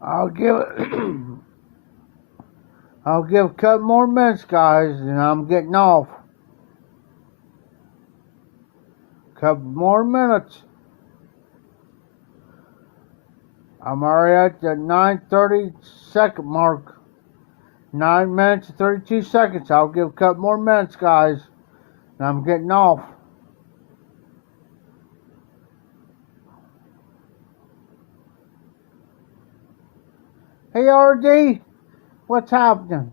I'll give I'll give a couple more minutes, guys, and I'm getting off. Couple more minutes. I'm already at the 9:30 second mark. 9 minutes and 32 seconds. I'll give a couple more minutes, guys, and I'm getting off. Hey, RD, what's happening?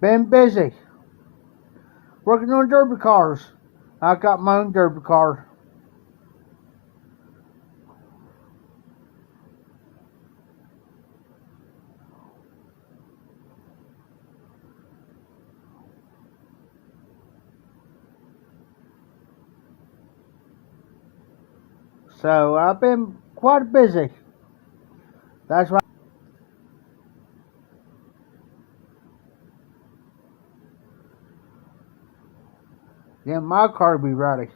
Been busy. Working on derby cars. I got my own derby car. So I've been quite busy. That's right. Yeah, my car will be ready.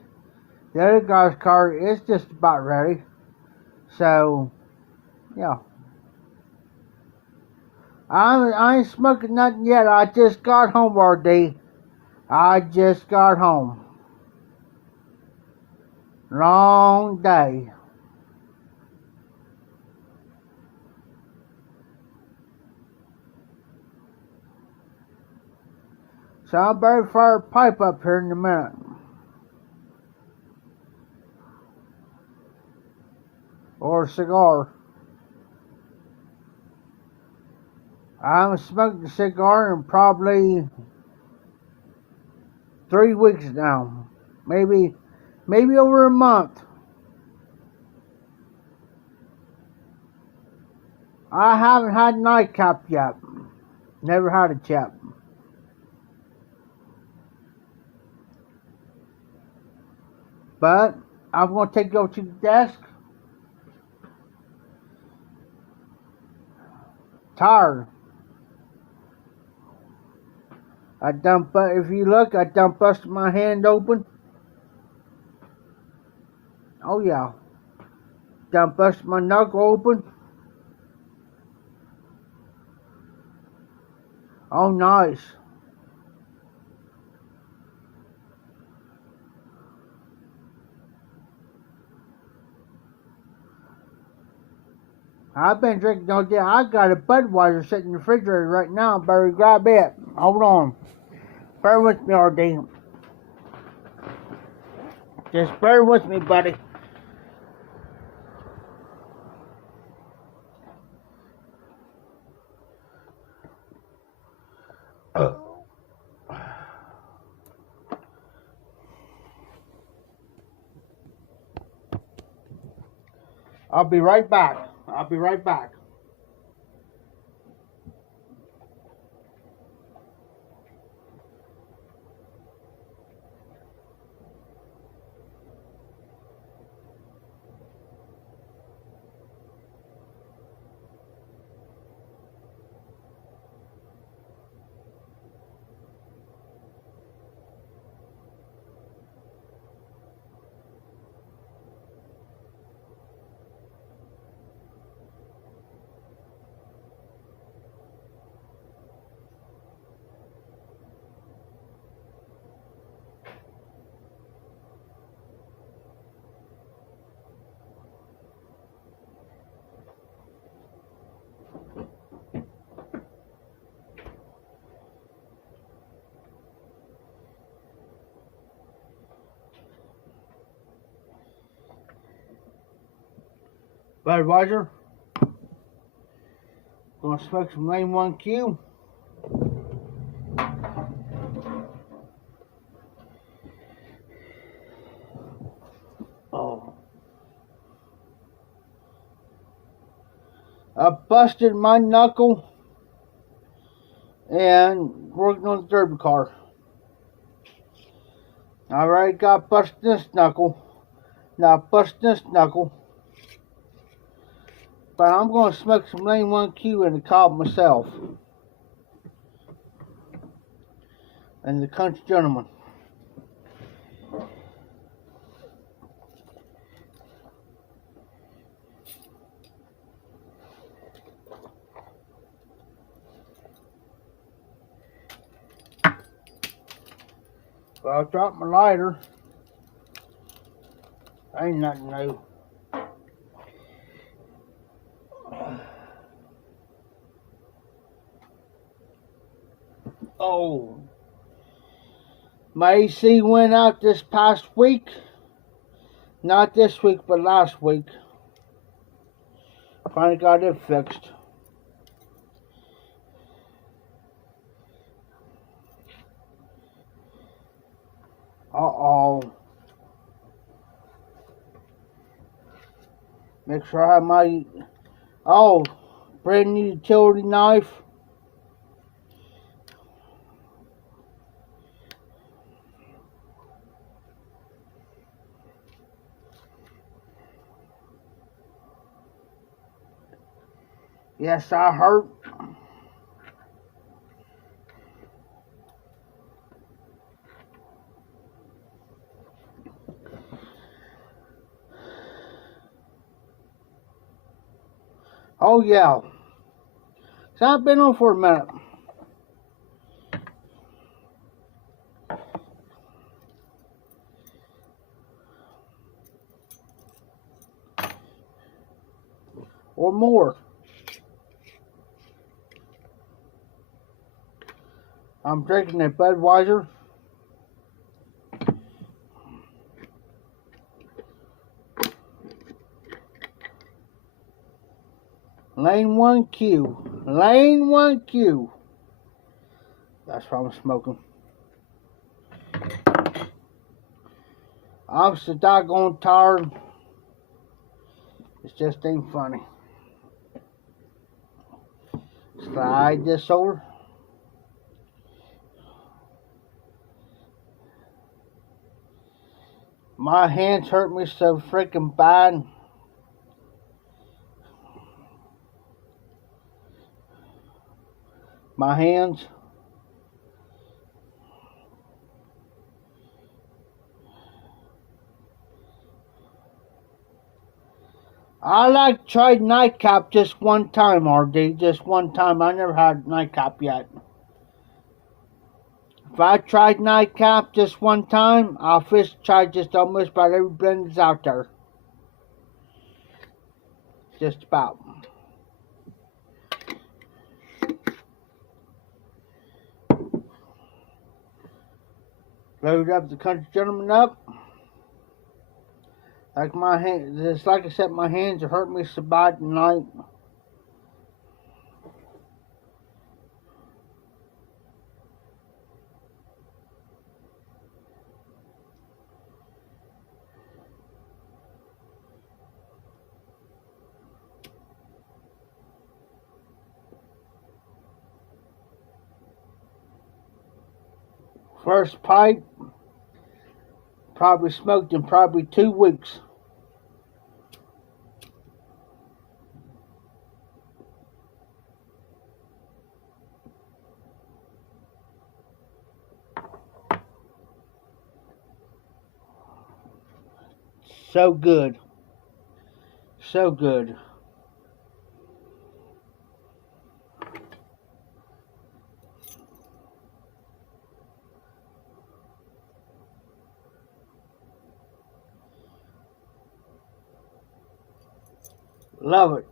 The other guy's car is just about ready. So, yeah. I ain't smoking nothing yet. I just got home, RD. I just got home. Long day. So I better fire a pipe up here in a minute. Or a cigar. I haven't smoked a cigar in probably 3 weeks now. Maybe over a month. I haven't had a nightcap yet. Never had it yet. But I'm going to take you over to the desk. Tired. If you look, I done busted my hand open. Oh yeah. Done busted my knuckle open. Oh nice. I've been drinking all day. I got a Budweiser sitting in the refrigerator right now. Better grab it. Hold on. Bear with me, RD. Just bear with me, buddy. I'll be right back. I'll be right back. Budweiser. Gonna smoke some Lane 1Q. Oh. I busted my knuckle and working on the derby car. I already got busted this knuckle. Now bust this knuckle. But I'm gonna smoke some Lane 1Q in the cob myself. And the country gentleman. Well, I dropped my lighter. Ain't nothing new. Oh, my AC went out this past week. Not this week, but last week. Finally got it fixed. Uh-oh. Make sure I have my, brand new utility knife. Yes, I hurt. Oh, yeah. So I've been on for a minute. Or more. I'm drinking a Budweiser. Lane 1Q. Lane 1Q. That's what I'm smoking. I'm so doggone tired. It just ain't funny. Slide this over. My hands hurt me so freaking bad. My hands. I like tried nightcap just one time, RD. Just one time. I never had nightcap yet. If I tried nightcap just one time, I'll fish try just almost about every blend that's out there. Just about. Load up the country gentleman up. Like my hand, just like I said, my hands are hurting me so bad tonight. First pipe, probably smoked in probably 2 weeks. So good. So good. Love it.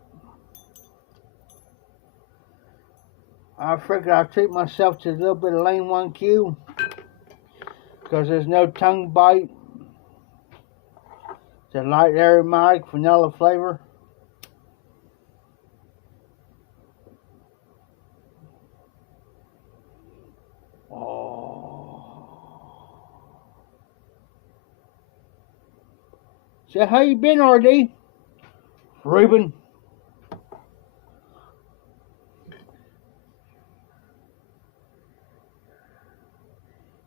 I figured I'd treat myself to a little bit of Lane 1Q. Because there's no tongue bite. It's a light aromatic vanilla flavor. So how you been, RD? Reuben?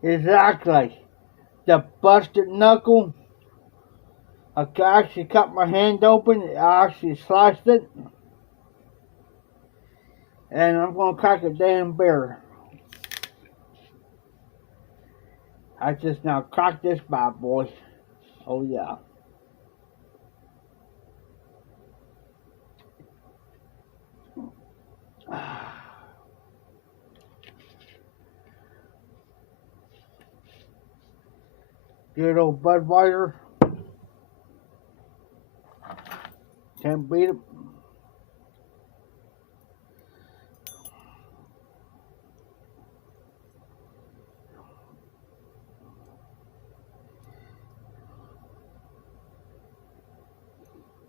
Exactly. The busted knuckle. I actually cut my hand open. I actually sliced it. And I'm going to crack a damn beer. I just now cracked this bad boy. Oh yeah. Good old Budweiser. Can't beat it.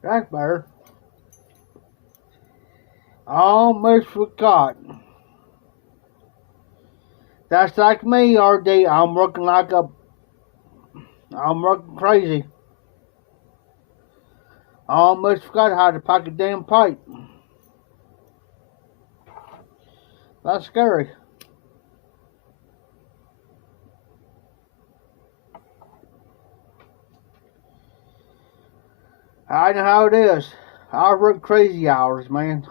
That's better. I almost forgot. That's like me, RD. I'm working crazy. I almost forgot how to pack a damn pipe. That's scary. I know how it is. I work crazy hours, man.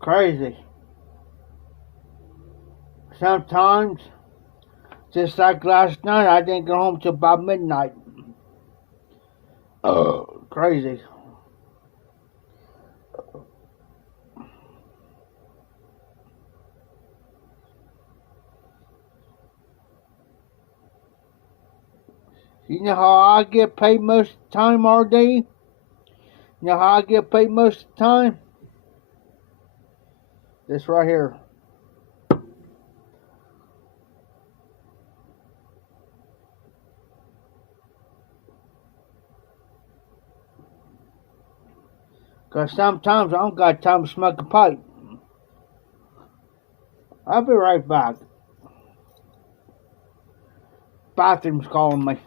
Crazy. Sometimes, just like last night, I didn't get home till about midnight. Crazy. You know how I get paid most of the time, RD? You know how I get paid most of the time? This right here. Because sometimes I don't got time to smoke a pipe. I'll be right back. Bathroom's calling me.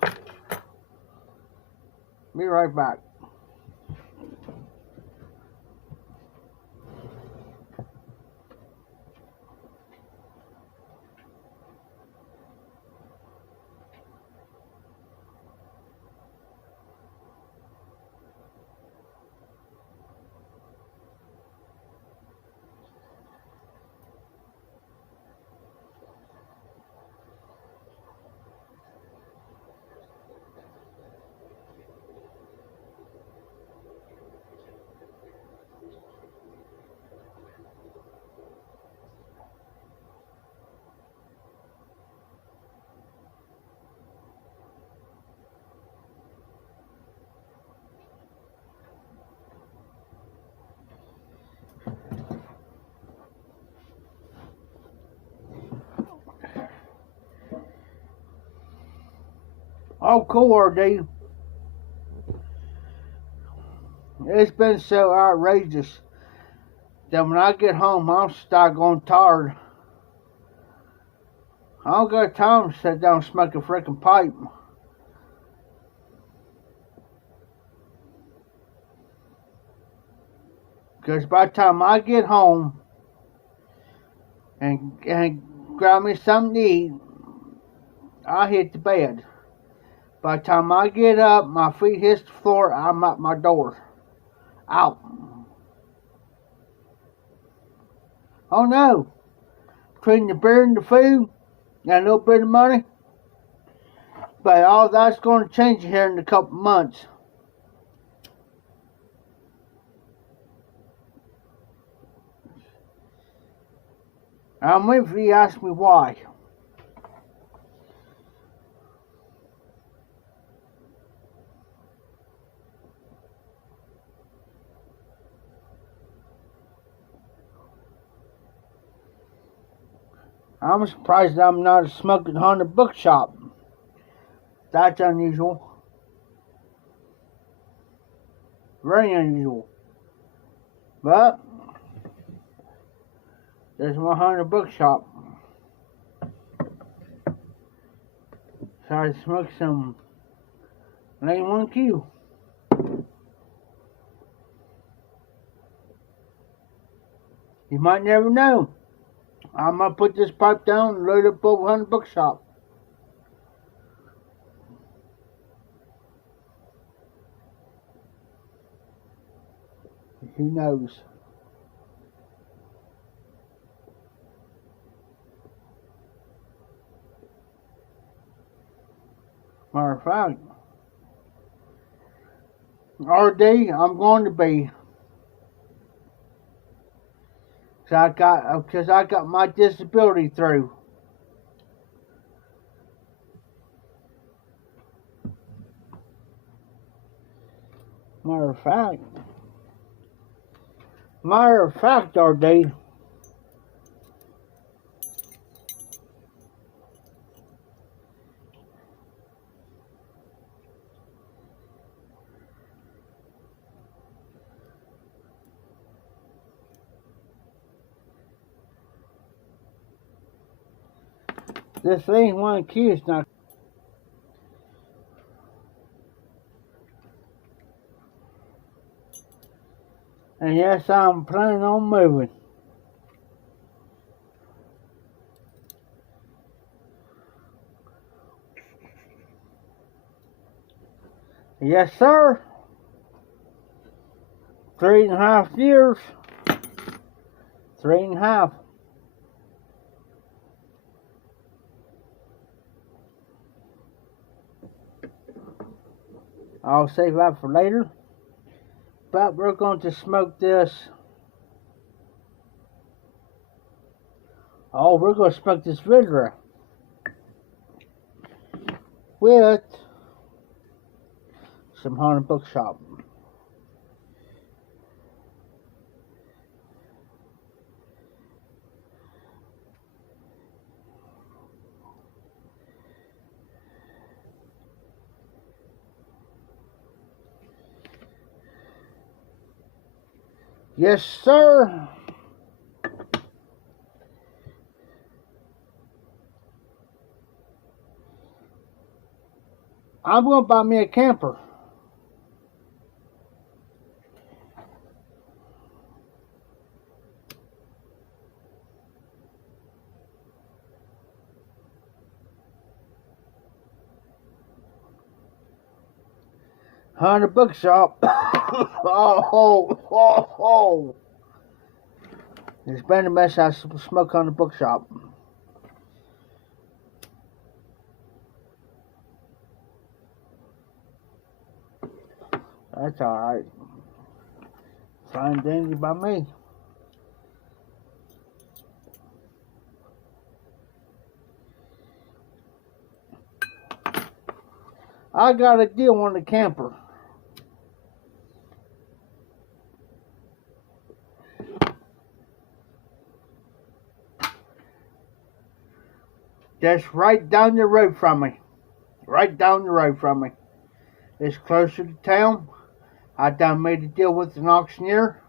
Be right back. Oh, cool, RD. It's been so outrageous that when I get home, I'm going tired. I don't got time to sit down and smoke a freaking pipe. Because by the time I get home and grab me something to eat, I hit the bed. By the time I get up, my feet hit the floor, I'm at my door. Out. Oh no. Between the beer and the food, and a little bit of money. But all that's going to change here in a couple months. I'm waiting for you to ask me why. I'm surprised I'm not a smoking haunted bookshop. That's unusual. Very unusual. But there's my haunted bookshop. So I smoke some Lane 1Q. You might never know. I'm gonna put this pipe down and load up over haunted bookshop. Who knows? Matter of fact, RD, I'm going to be. Because I got my disability through. Matter of fact, RD. This ain't one key is not. And yes, I'm planning on moving. Yes, sir. 3.5 years. 3.5. I'll save that for later. But we're going to smoke this. Oh, we're going to smoke this Vidra with some Haunted Bookshop. Yes, sir. I'm going to buy me a camper. Haunted Bookshop. Oh. It's been a mess. I smoke on the bookshop. That's alright. Fine dandy by me. I got a deal on the camper. That's right down the road from me. Right down the road from me. It's closer to town. I done made a deal with an auctioneer.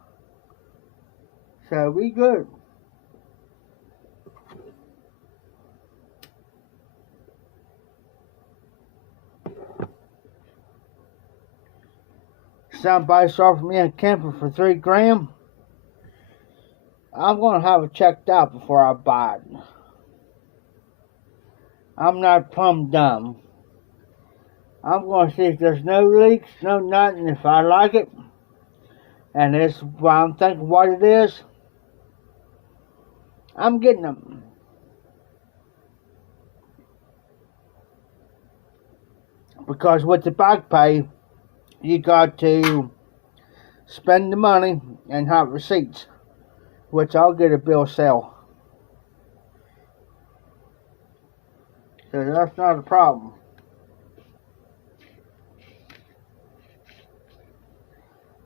So we good. Somebody's offered me a camper for $3,000. I'm gonna have it checked out before I buy it. I'm not plumb dumb. I'm gonna see if there's no leaks, no nothing. If I like it, and it's what I'm thinking what it is, I'm getting them. Because with the back pay, you got to spend the money and have receipts, which I'll get a bill sale. So that's not a problem.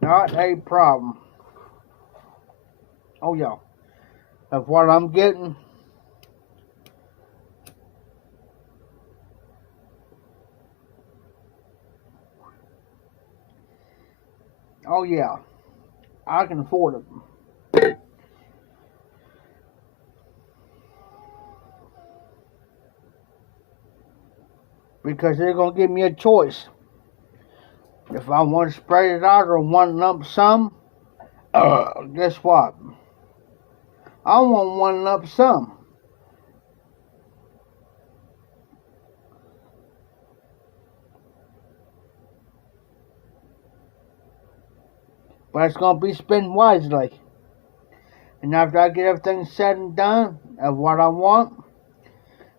Not a problem. Oh yeah. Of what I'm getting. Oh yeah. I can afford it. Because they're going to give me a choice. If I want to spread it out or one lump sum, guess what? I want one lump sum. But it's going to be spent wisely. And after I get everything said and done of what I want,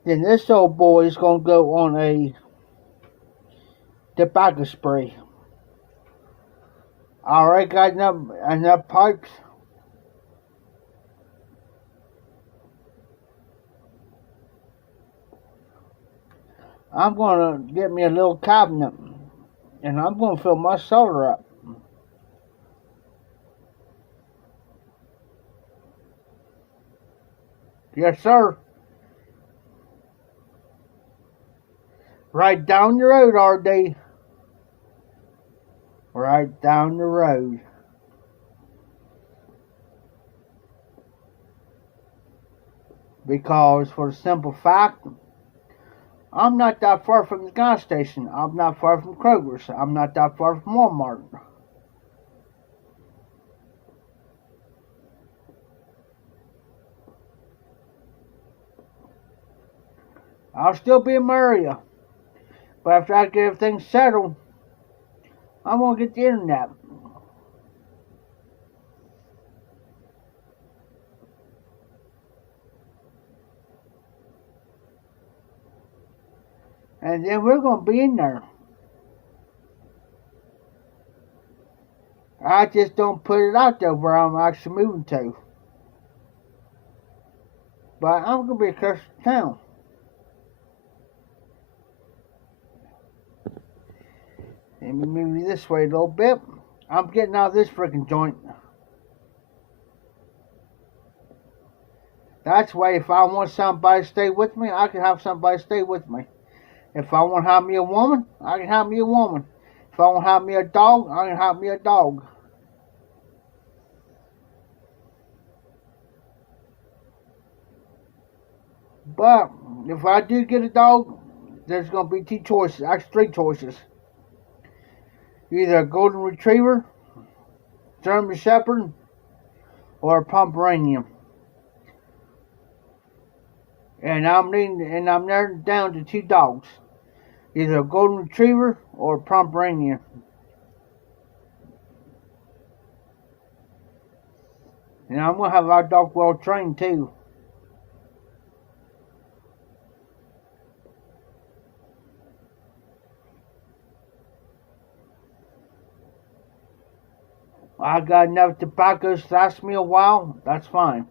then this old boy is going to go on a tobacco spree. Alright, got enough pipes? I'm gonna get me a little cabinet and I'm gonna fill my solar up. Yes, sir. Right down the road, RD. Right down the road. Because for the simple fact, I'm not that far from the gas station. I'm not far from Kroger's. I'm not that far from Walmart. I'll still be in my area. But after I get everything settled, I'm going to get the internet. And then we're going to be in there. I just don't put it out there where I'm actually moving to. But I'm going to be across the town. Let me move you this way a little bit. I'm getting out of this freaking joint. That's why if I want somebody to stay with me, I can have somebody stay with me. If I want to have me a woman, I can have me a woman. If I want to have me a dog, I can have me a dog. But if I do get a dog, there's going to be two choices, actually three choices. Either a golden retriever, German shepherd, or a Pomeranian. And I'm narrowing down to two dogs. Either a golden retriever or a Pomeranian. And I'm going to have our dog well trained too. I got enough tobacco to last me a while, that's fine.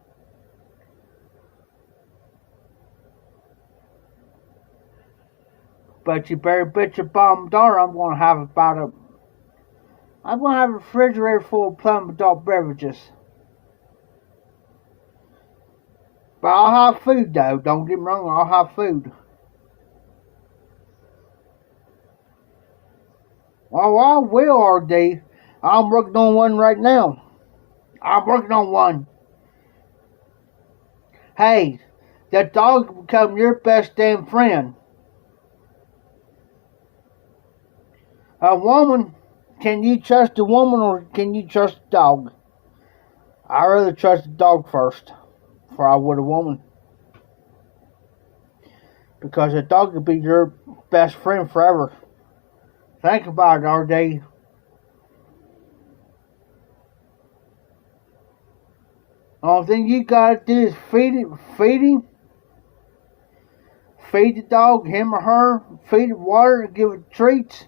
But you better bet your bottom dollar I'm going to have I'm going to have a refrigerator full of plum adult beverages. But I'll have food though, don't get me wrong, I'll have food. Oh, I will, RD. I'm working on one right now. I'm working on one. Hey, that dog will become your best damn friend. A woman, can you trust a woman or can you trust a dog? I'd rather trust a dog first before I would a woman. Because a dog could be your best friend forever. Think about it, RD. Only thing you gotta do is feed him, feed the dog, him or her, feed it water, give it treats.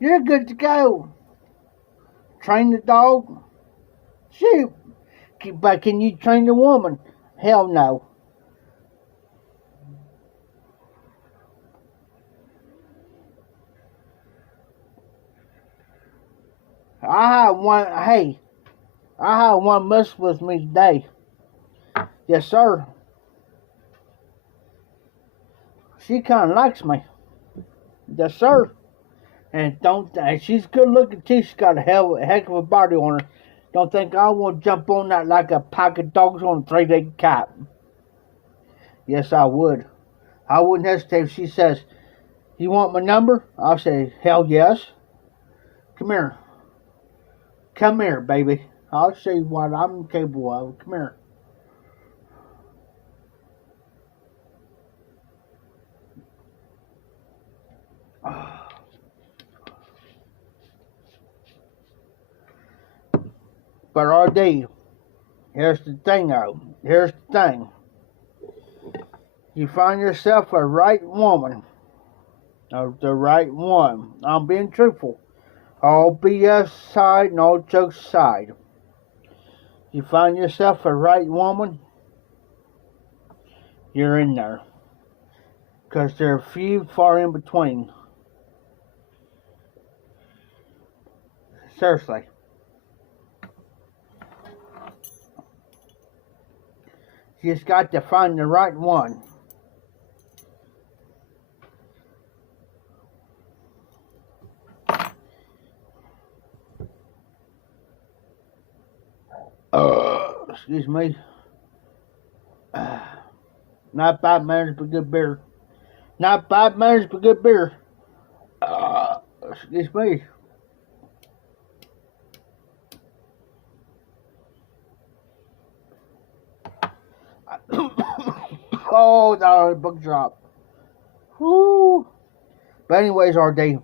You're good to go. Train the dog. Shoot. But can you train the woman? Hell no. I had one mess with me today. Yes, sir. She kind of likes me. Yes, sir. And she's good looking too. She's got a heck of a body on her. Don't think I want to jump on that like a pack of dogs on a three-legged cat. Yes, I would. I wouldn't hesitate if she says, "You want my number?" I'll say, "Hell yes." Come here. Come here, baby. I'll show you what I'm capable of. Come here. But RD, here's the thing though. Here's the thing. You find yourself a right woman. The right one. I'm being truthful. All BS aside and all jokes aside, you find yourself a right woman, you're in there. Because there are few far in between. Seriously. You just got to find the right one. Excuse me. Not 5 minutes, but good beer. Not 5 minutes, but good beer. Excuse me. Oh, that was a book drop. Whoo. But anyways, RD,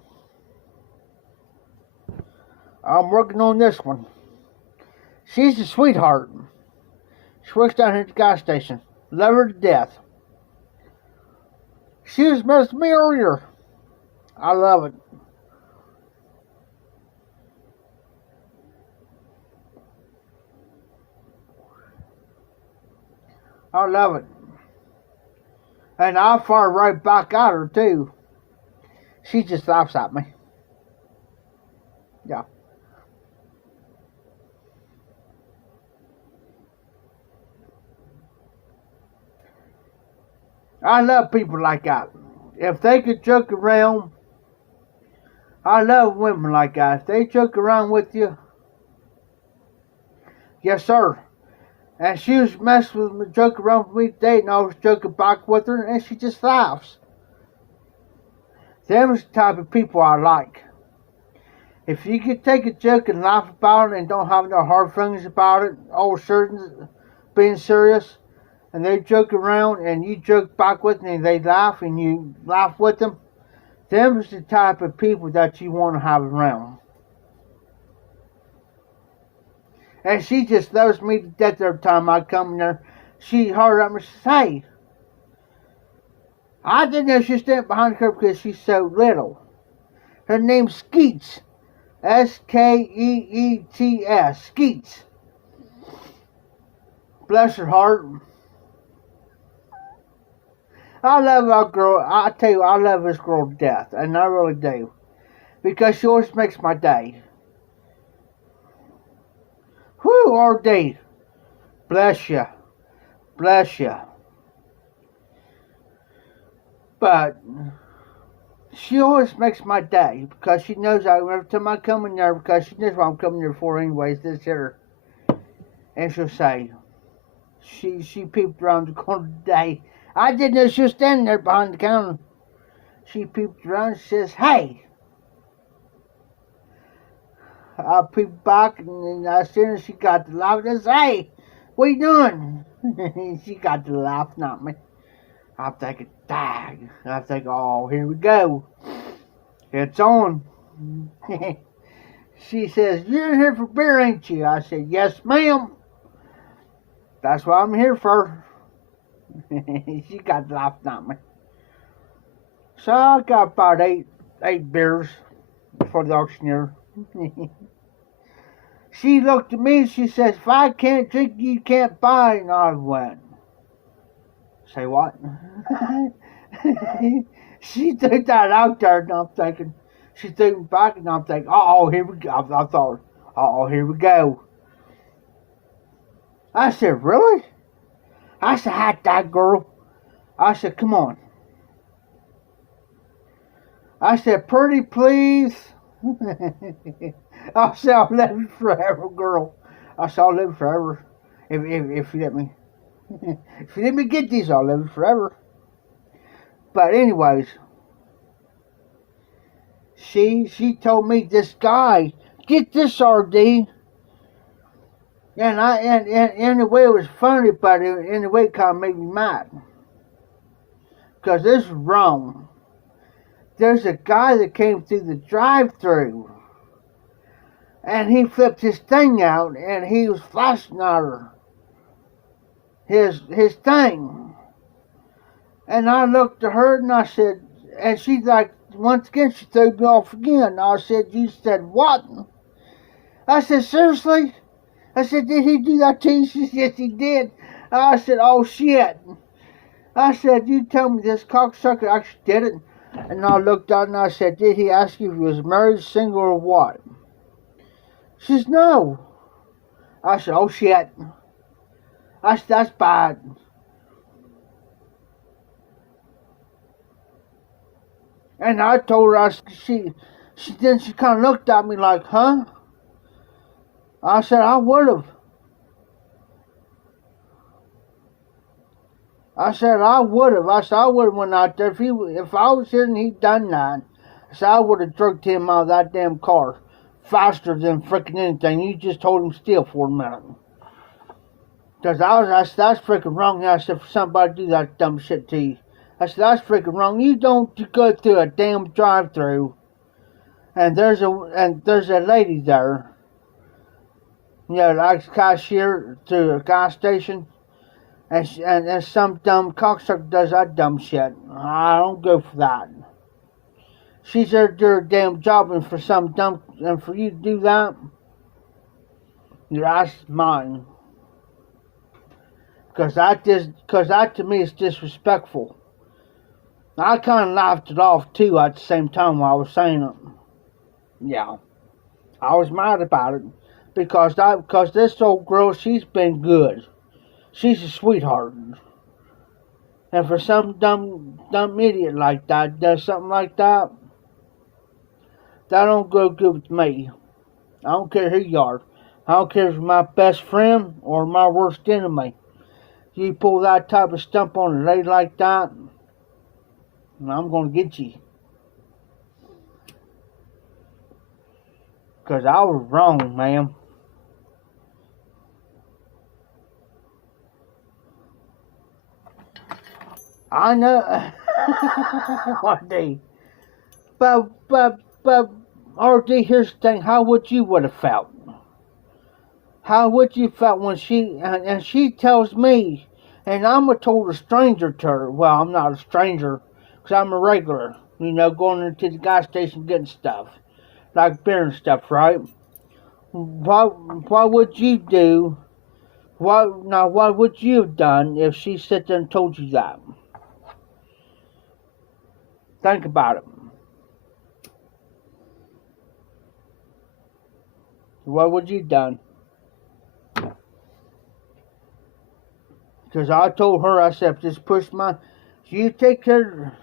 I'm working on this one. She's a sweetheart. She works down here at the gas station. Love her to death. She was messing with me earlier. I love it. I love it. And I'll fire right back at her, too. She just laughs at me. Yeah. I love people like that. If they could joke around, I love women like that. If they joke around with you, yes, sir. And she was messing with me, joking around with me today, and I was joking back with her, and she just laughs. Them's the type of people I like. If you could take a joke and laugh about it and don't have no hard feelings about it, all certain being serious, and they joke around and you joke back with them and they laugh and you laugh with them, them's the type of people that you want to have around. And she just loves me to death every time I come in there. She hard at me and says, hey, I didn't know she was standing behind her because she's so little. Her name's Skeets. Skeets. Skeets. Bless her heart. I love that girl. I tell you, I love this girl to death. And I really do. Because she always makes my day. Whew, RD. Bless you. Bless you. But she always makes my day because she knows every time I come in there, because she knows what I'm coming there for anyways, this here. And she'll say, she peeped around the corner today. I didn't know she was standing there behind the counter. She peeped around and says, hey. I peeped back and as soon as she got to laugh, I said, hey, what are you doing? She got to laugh, not me. I'm thinking, dang. I'm thinking, oh, here we go. It's on. She says, you're in here for beer, ain't you? I said, yes, ma'am. That's what I'm here for. She got to laugh, not me. So I got about eight beers for the auctioneer. She looked at me and she says, if I can't drink, you can't buy. And I went, say what? She threw that out there and I'm thinking, she threw me back and I'm thinking, oh, here we go. I thought, oh, here we go. I said, really? I said, hi, that girl. I said, come on. I said, pretty please. I said, I'll live forever, girl. I said, I'll live forever. If you let me. If you let me get these, I'll live forever. But anyways, she told me this guy, get this RD. And in a way it was funny, but in a way it kind of made me mad. Because this is wrong. There's a guy that came through the drive-thru. And he flipped his thing out and he was flashing at her. His thing. And I looked at her and I said, and she's like, once again, she threw me off again. I said, you said what? I said, seriously? I said, did he do that to you? She said, yes, he did. I said, oh, shit. I said, you tell me this cocksucker actually did it. And I looked out and I said, did he ask you if he was married, single, or what? She says, no. I said, oh, shit. I said, that's bad. And I told her, she kind of looked at me like, huh? I said, I would have. I said, I would have. I said, I would have went out there. If I was here and he'd done that, I said, I would have jerked him out of that damn car faster than freaking anything. You just told him still for a minute. Because I said, that's freaking wrong. I said, for somebody to do that dumb shit to you. I said, that's freaking wrong. You don't go through a damn drive-through and there's a lady there, you know, like cashier to a gas station, and some dumb cocksucker does that dumb shit. I don't go for that. She's there to do her damn job, and for some dumb, and for you to do that, your ass is mine. Because that to me is disrespectful. I kind of laughed it off too at the same time while I was saying it. Yeah, I was mad about it because this old girl, she's been good. She's a sweetheart. And for some dumb idiot like that does something like that, that don't go good with me. I don't care who you are. I don't care if you're my best friend or my worst enemy. You pull that type of stump on a lady like that, I'm going to get you. Because I was wrong, ma'am. I know. RD. But, RD, here's the thing. How would you would have felt? How would you felt when and she tells me, and I'm a total stranger to her. Well, I'm not a stranger, because I'm a regular, you know, going into the gas station getting stuff, like beer and stuff, right? What would you do? What would you have done if she sat there and told you that? Think about it. What would you have done? Because I told her, I said, just push you take care.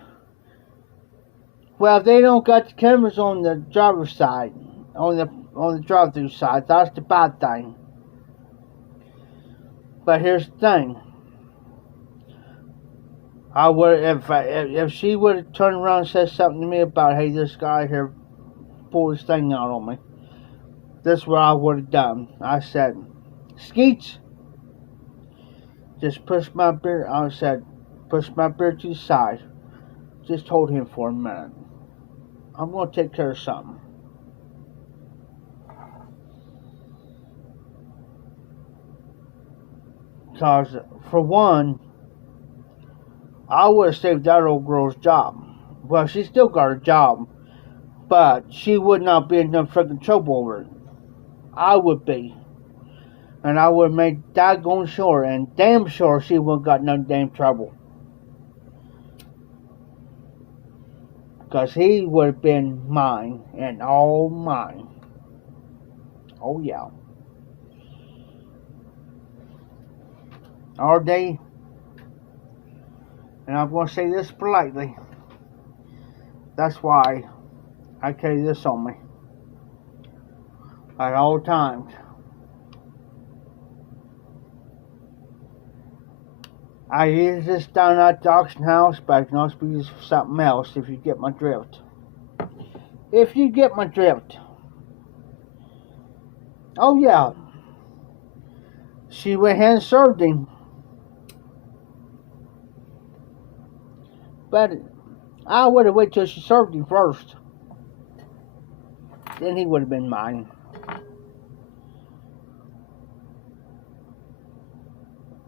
Well, they don't got the cameras on the driver's side, on the drive-through side. That's the bad thing. But here's the thing. I would if she would have turned around and said something to me about, hey, this guy here pulled his thing out on me. This is what I would have done. I said, Skeets, just push my beer. I said, push my beer to the side. Just hold him for a minute. I'm going to take care of something. Because, for one, I would have saved that old girl's job. Well, she still got a job, but she would not be in no freaking trouble over it. I would be. And I would have made daggone sure, and damn sure she wouldn't got no damn trouble. Because he would have been mine, and all mine. Oh, yeah. All day, and I'm going to say this politely, that's why I carry this on me at all times. I use this down at the auction house, but I can also be used for something else if you get my drift. If you get my drift. Oh, yeah. She went ahead and served him. But I would have waited till she served him first. Then he would have been mine.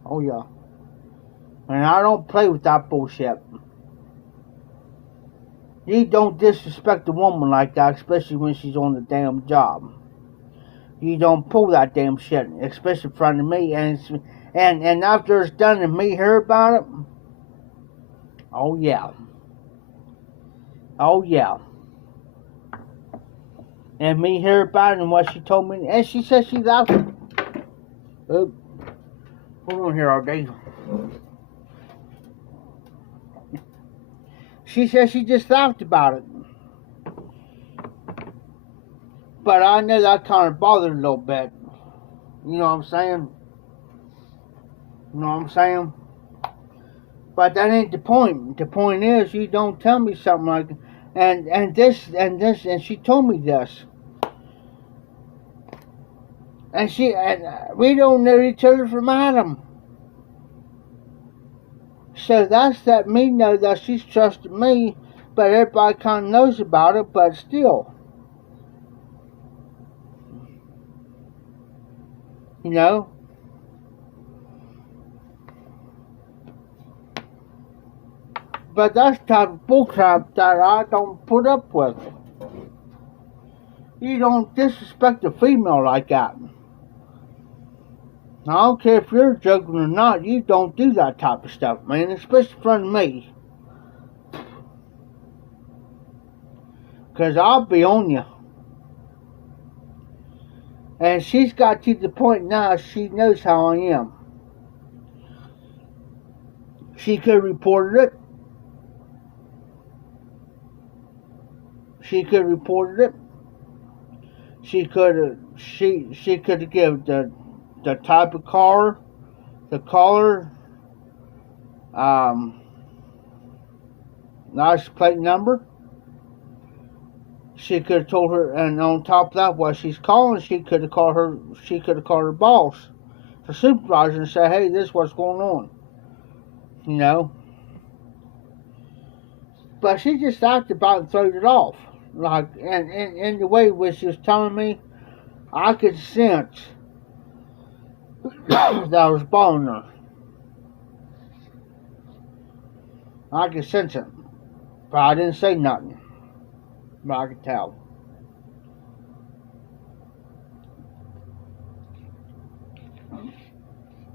Oh, yeah. And I don't play with that bullshit. You don't disrespect a woman like that, especially when she's on the damn job. You don't pull that damn shit, especially in front of me. And after it's done and me hear about it, oh yeah. Oh yeah. And me hear about it and what she told me, and she said she laughed. Oh, hold on here all day. She said she just laughed about it. But I know that kind of bothered a little bit. You know what I'm saying? You know what I'm saying? But that ain't the point. The point is, you don't tell me something like, and she told me this, and we don't know each other from Adam. So that's let me know that she's trusted me, but everybody kind of knows about it. But still, you know. But that's the type of bullcrap that I don't put up with. You don't disrespect a female like that. I don't care if you're joking or not, you don't do that type of stuff, man, especially in front of me. Because I'll be on you. And she's got to the point now she knows how I am. She could have reported it. She could have reported it. She could have given the type of car, the color, license plate number. She could have told her, and on top of that, while she's calling, she could have called her boss, her supervisor, and say, "Hey, this is what's going on." You know. But she just acted about and throwed it off. Like, and the way which she was telling me, I could sense that I was bothering her. I could sense it. But I didn't say nothing. But I could tell.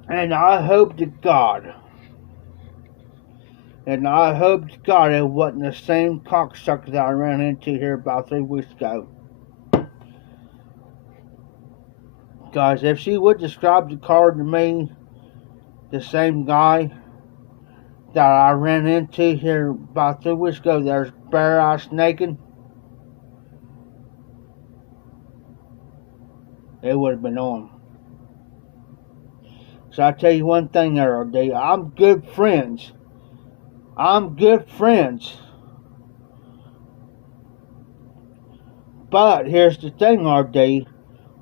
And I hope to God. And I hope to God it wasn't the same cocksucker that I ran into here about 3 weeks ago. Because if she would describe the car to me, the same guy that I ran into here about 3 weeks ago, there's bare ass naked, it would have been on. So I tell you one thing there, RD, I'm good friends. I'm good friends. But here's the thing, RD.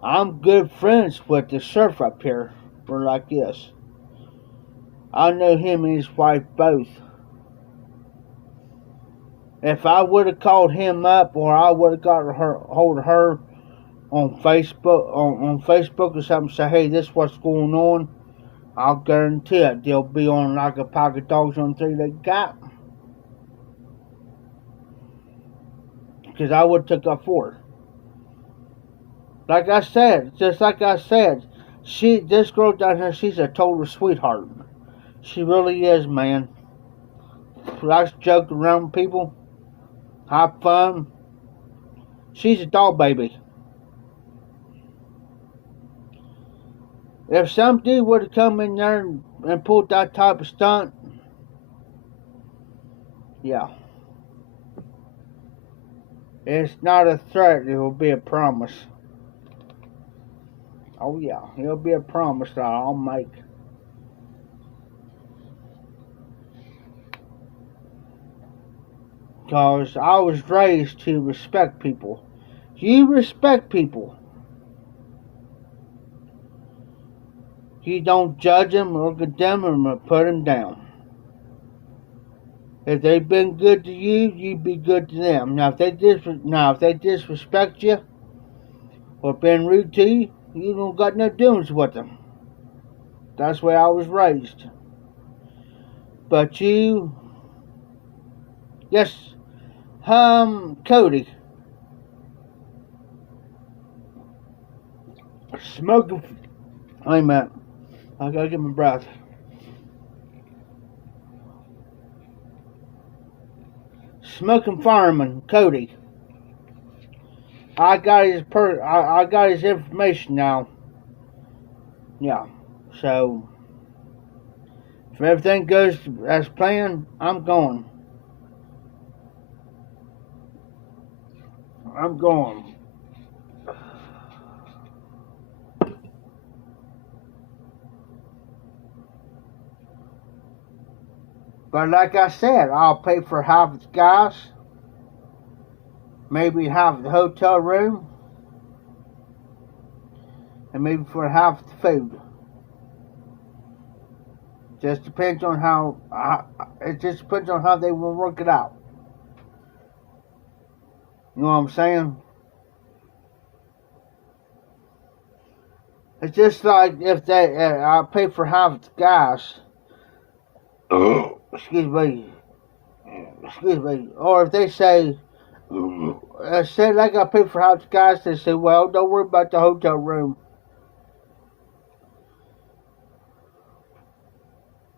I'm good friends with the surf up here. We're like this. I know him and his wife both. If I would have called him up, or I would have got hold of her on Facebook, on Facebook or something, say, "Hey, this is what's going on," I'll guarantee it. They'll be on like a pack of dogs on 3-leg cat. Because I would have took up for her. Like I said, this girl down here, she's a total sweetheart. She really is, man. She likes to joke around with people, have fun. She's a doll baby. If some dude would have come in there and pulled that type of stunt, yeah. It's not a threat, it will be a promise. Oh yeah, it'll be a promise that I'll make. Because I was raised to respect people. You respect people. You don't judge them or condemn them or put them down. If they've been good to you, you be good to them. Now, if they disrespect you or been rude to you, you don't got no dealings with them. That's the way I was raised. But you, yes, Cody. Smoking. Wait a minute. I gotta get my breath. Smoking fireman, Cody. I got his information now. Yeah. So if everything goes as planned, I'm going. I'm going. But like I said, I'll pay for half the gas, maybe half the hotel room, and maybe for half the food. Just depends on how. It just depends on how they will work it out. You know what I'm saying? It's just like if they, I pay for half the gas. Excuse me. Or if they say, like I pay for half the gas, they say, well, don't worry about the hotel room.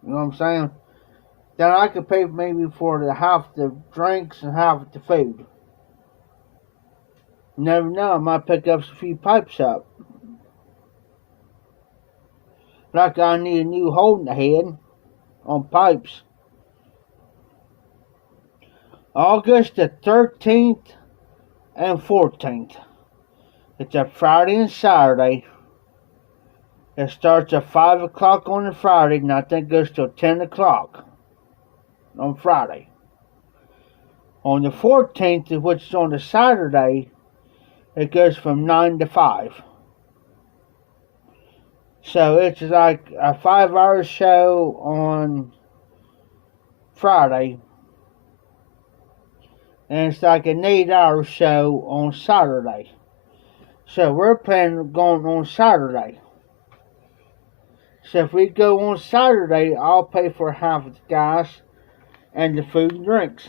You know what I'm saying? Then I could pay maybe for the half the drinks and half the food. You never know, I might pick up a few pipes up. Like I need a new hole in the head on pipes. August the 13th and 14th. It's a Friday and Saturday. It starts at 5 o'clock on the Friday, and I think goes till 10 o'clock on Friday. On the 14th, which is on the Saturday, it goes from 9 to 5. So it's like a 5-hour show on Friday, and it's like an 8-hour show on Saturday. So we're planning on going on Saturday. So if we go on Saturday, I'll pay for half of the gas and the food and drinks.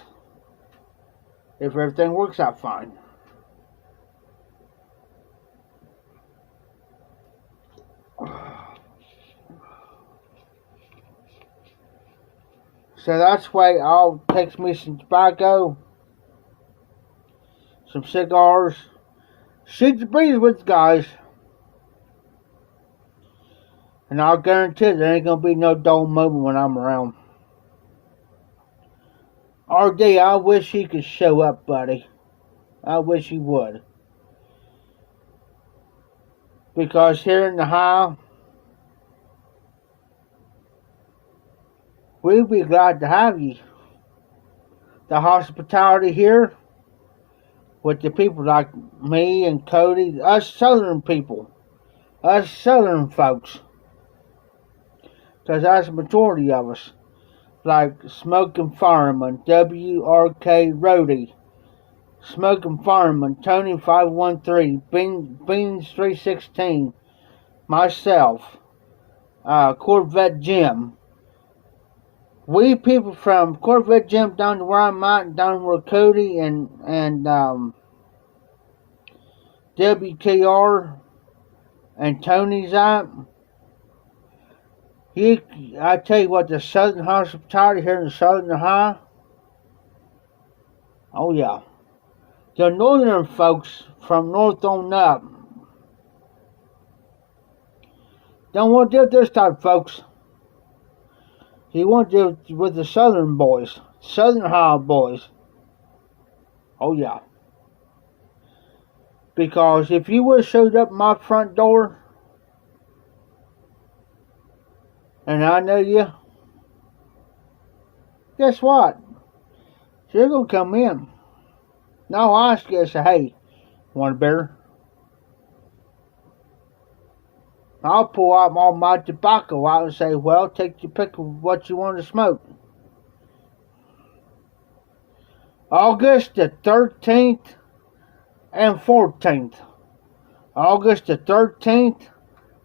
If everything works out fine. So that's why I'll take me some tobacco, some cigars, shoot the breeze with the guys. And I'll guarantee there ain't gonna be no dull moment when I'm around. RD, I wish he could show up, buddy. I wish he would. Because here in the high, we'd be glad to have you. The hospitality here, with the people like me and Cody, us southern people, us southern folks. Because that's the majority of us. Like Smoking Fireman, WRK Roadie, Smoking Fireman, Tony 513, Beans 316, myself, Corvette Jim. We people from Corvette Jim down to where I'm at, down where Cody and WKR and Tony's at. I tell you what, the Southern hospitality here in the Southern High. Oh yeah. The northern folks from north on up don't want to deal with this type of folks. You want to deal with the southern boys, Southern High boys. Oh yeah. Because if you would have showed up at my front door, and I know you, guess what? You're going to come in. Now I ask you and say, hey, want a beer? I'll pull out all my tobacco out and say, well, take your pick of what you want to smoke. August the 13th and 14th. August the 13th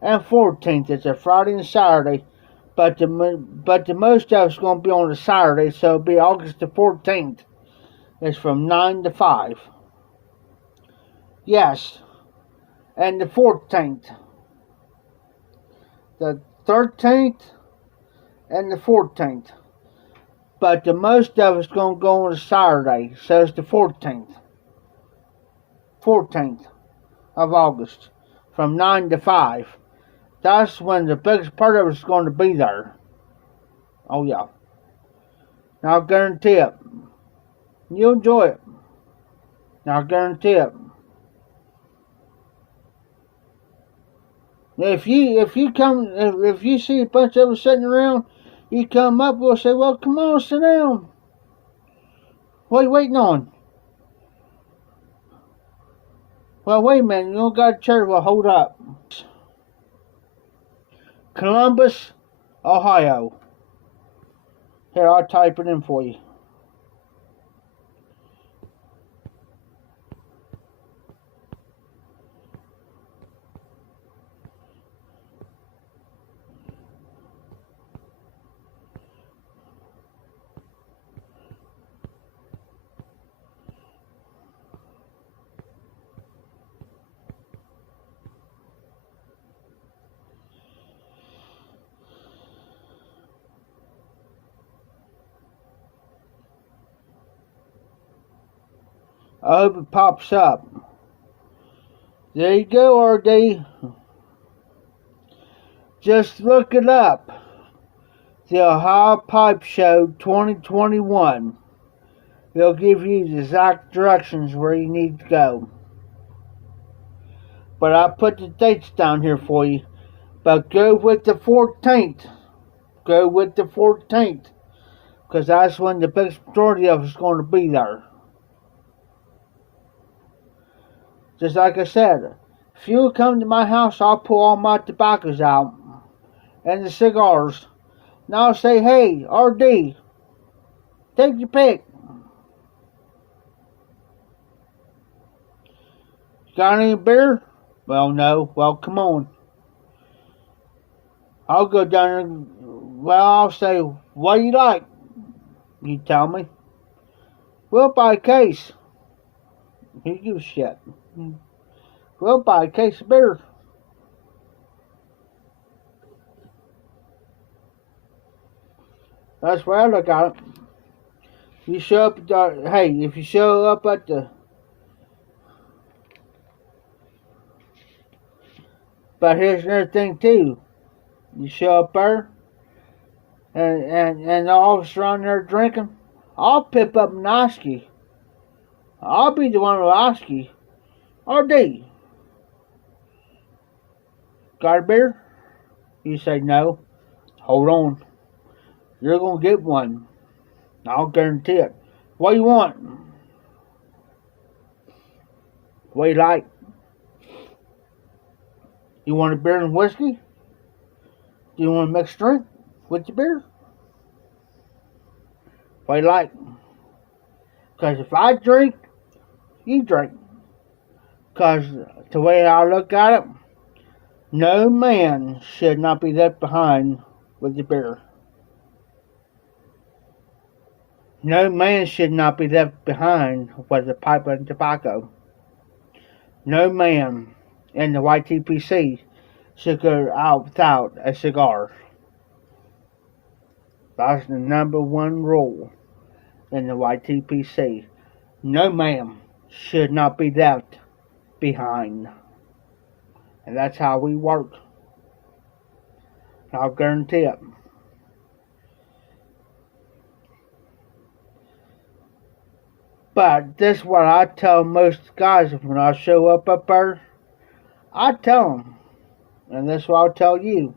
and 14th. It's a Friday and Saturday. But the most of it's going to be on a Saturday, so it'll be August the 14th. is from 9 to 5. Yes, and the 14th. The 13th and the 14th. But the most of it's going to go on a Saturday, so it's the 14th. 14th of August from 9 to 5. That's when the biggest part of it's going to be there. Oh, yeah. Now, I guarantee it. You'll enjoy it. Now, I guarantee it. If you see a bunch of us sitting around, you come up, we'll say, well, come on, sit down. What are you waiting on? Well, wait a minute, you don't got a chair. Well, hold up. Columbus, Ohio. Here, I'll type it in for you. I hope it pops up. There you go, RD. Just look it up. The Ohio Pipe Show 2021. They'll give you the exact directions where you need to go. But I put the dates down here for you. But go with the 14th. Go with the 14th. Because that's when the biggest majority of us is going to be there. Just like I said, if you come to my house, I'll pull all my tobaccos out and the cigars. And I'll say, hey, RD, take your pick. Got any beer? Well, no. Well, come on. I'll go down there. Well, I'll say, what do you like? You tell me. We'll buy a case. Who gives a shit? We'll buy a case of beer. That's where I look at it. You show up at the, hey, if you show up at the, but here's another thing too. You show up there, and the officer on there drinking, I'll pip up and ask you. I'll be the one who'll ask you, RD, got a beer? You say no. Hold on. You're going to get one. I'll guarantee it. What do you want? What do you like? You want a beer and whiskey? Do you want a mixed drink with the beer? What do you like? Because if I drink, you drink. Because the way I look at it, no man should not be left behind with the beer. No man should not be left behind with a pipe and tobacco. No man in the YTPC should go out without a cigar. That's the number one rule in the YTPC. No man should not be left behind. And that's how we work. I'll guarantee it. But this is what I tell most guys when I show up there. I tell them, and this is what I'll tell you.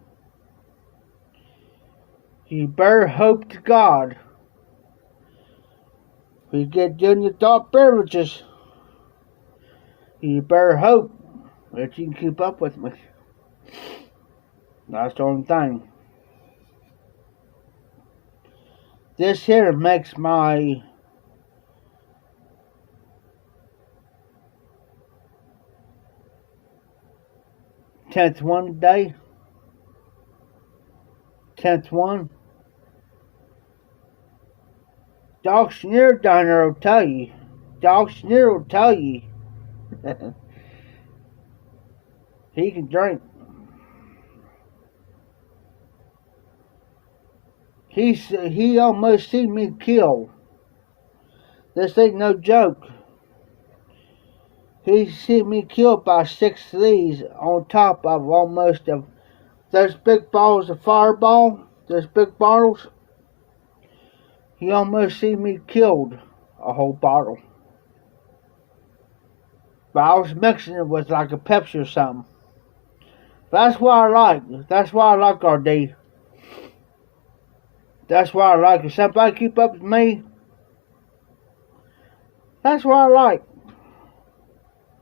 You better hope to God we get you in the adult beverages. You better hope that you can keep up with me. That's the only thing. This here makes my tenth one today. 10th one. Dog Schneer down there will tell you. Dog Schneer will tell you. He can drink. He almost seen me killed. This ain't no joke. He seen me killed by 6 of these on top of almost of those big balls of Fireball, those big bottles. He almost seen me killed a whole bottle. But I was mixing it with like a Pepsi or something. That's what I like. That's why I like RD. That's why I like. If somebody keep up with me, that's what I like.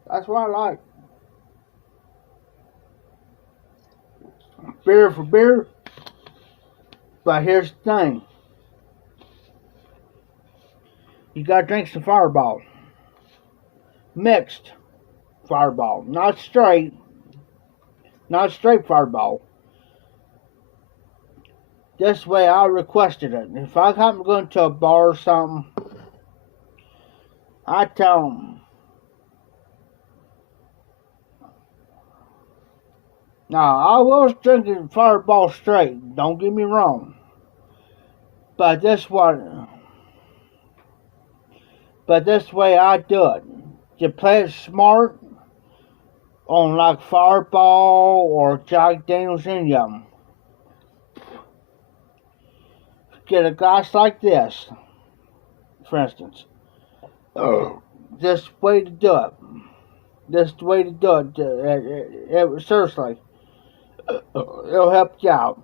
That's what I like. Beer for beer. But here's the thing. You gotta drink some Fireball. Mixed Fireball. Not straight. Not straight Fireball. This way I requested it. If I happen to go into a bar or something, I tell them, now I was drinking Fireball straight, don't get me wrong. But this way I do it. You play it smart on like Fireball or Jack Daniels, any of them. Get a glass like this, for instance. This way to do it. This the way to do it. Seriously, it'll help you out.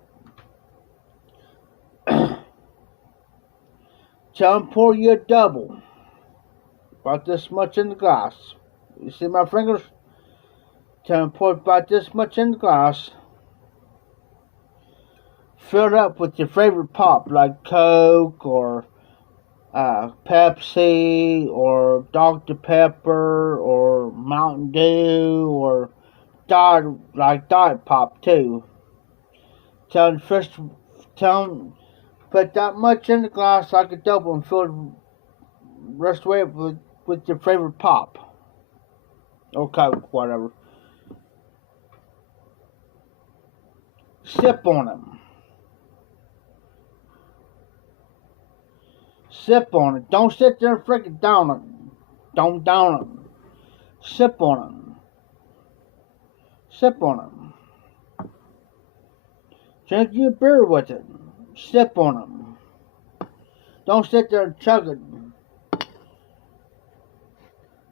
Tell them pour you a double. About this much in the glass. You see my fingers? Tell them pour about this much in the glass. Fill it up with your favorite pop, like Coke or Pepsi or Dr. Pepper or Mountain Dew or Diet Pop too. Tell them put that much in the glass like a double and fill the rest away with your favorite pop or Coke, whatever. Sip on them. Sip on it. Don't sit there and freaking down it. Don't down it. Sip on them. Sip on them. Drink your beer with it. Sip on them. Don't sit there and chug it.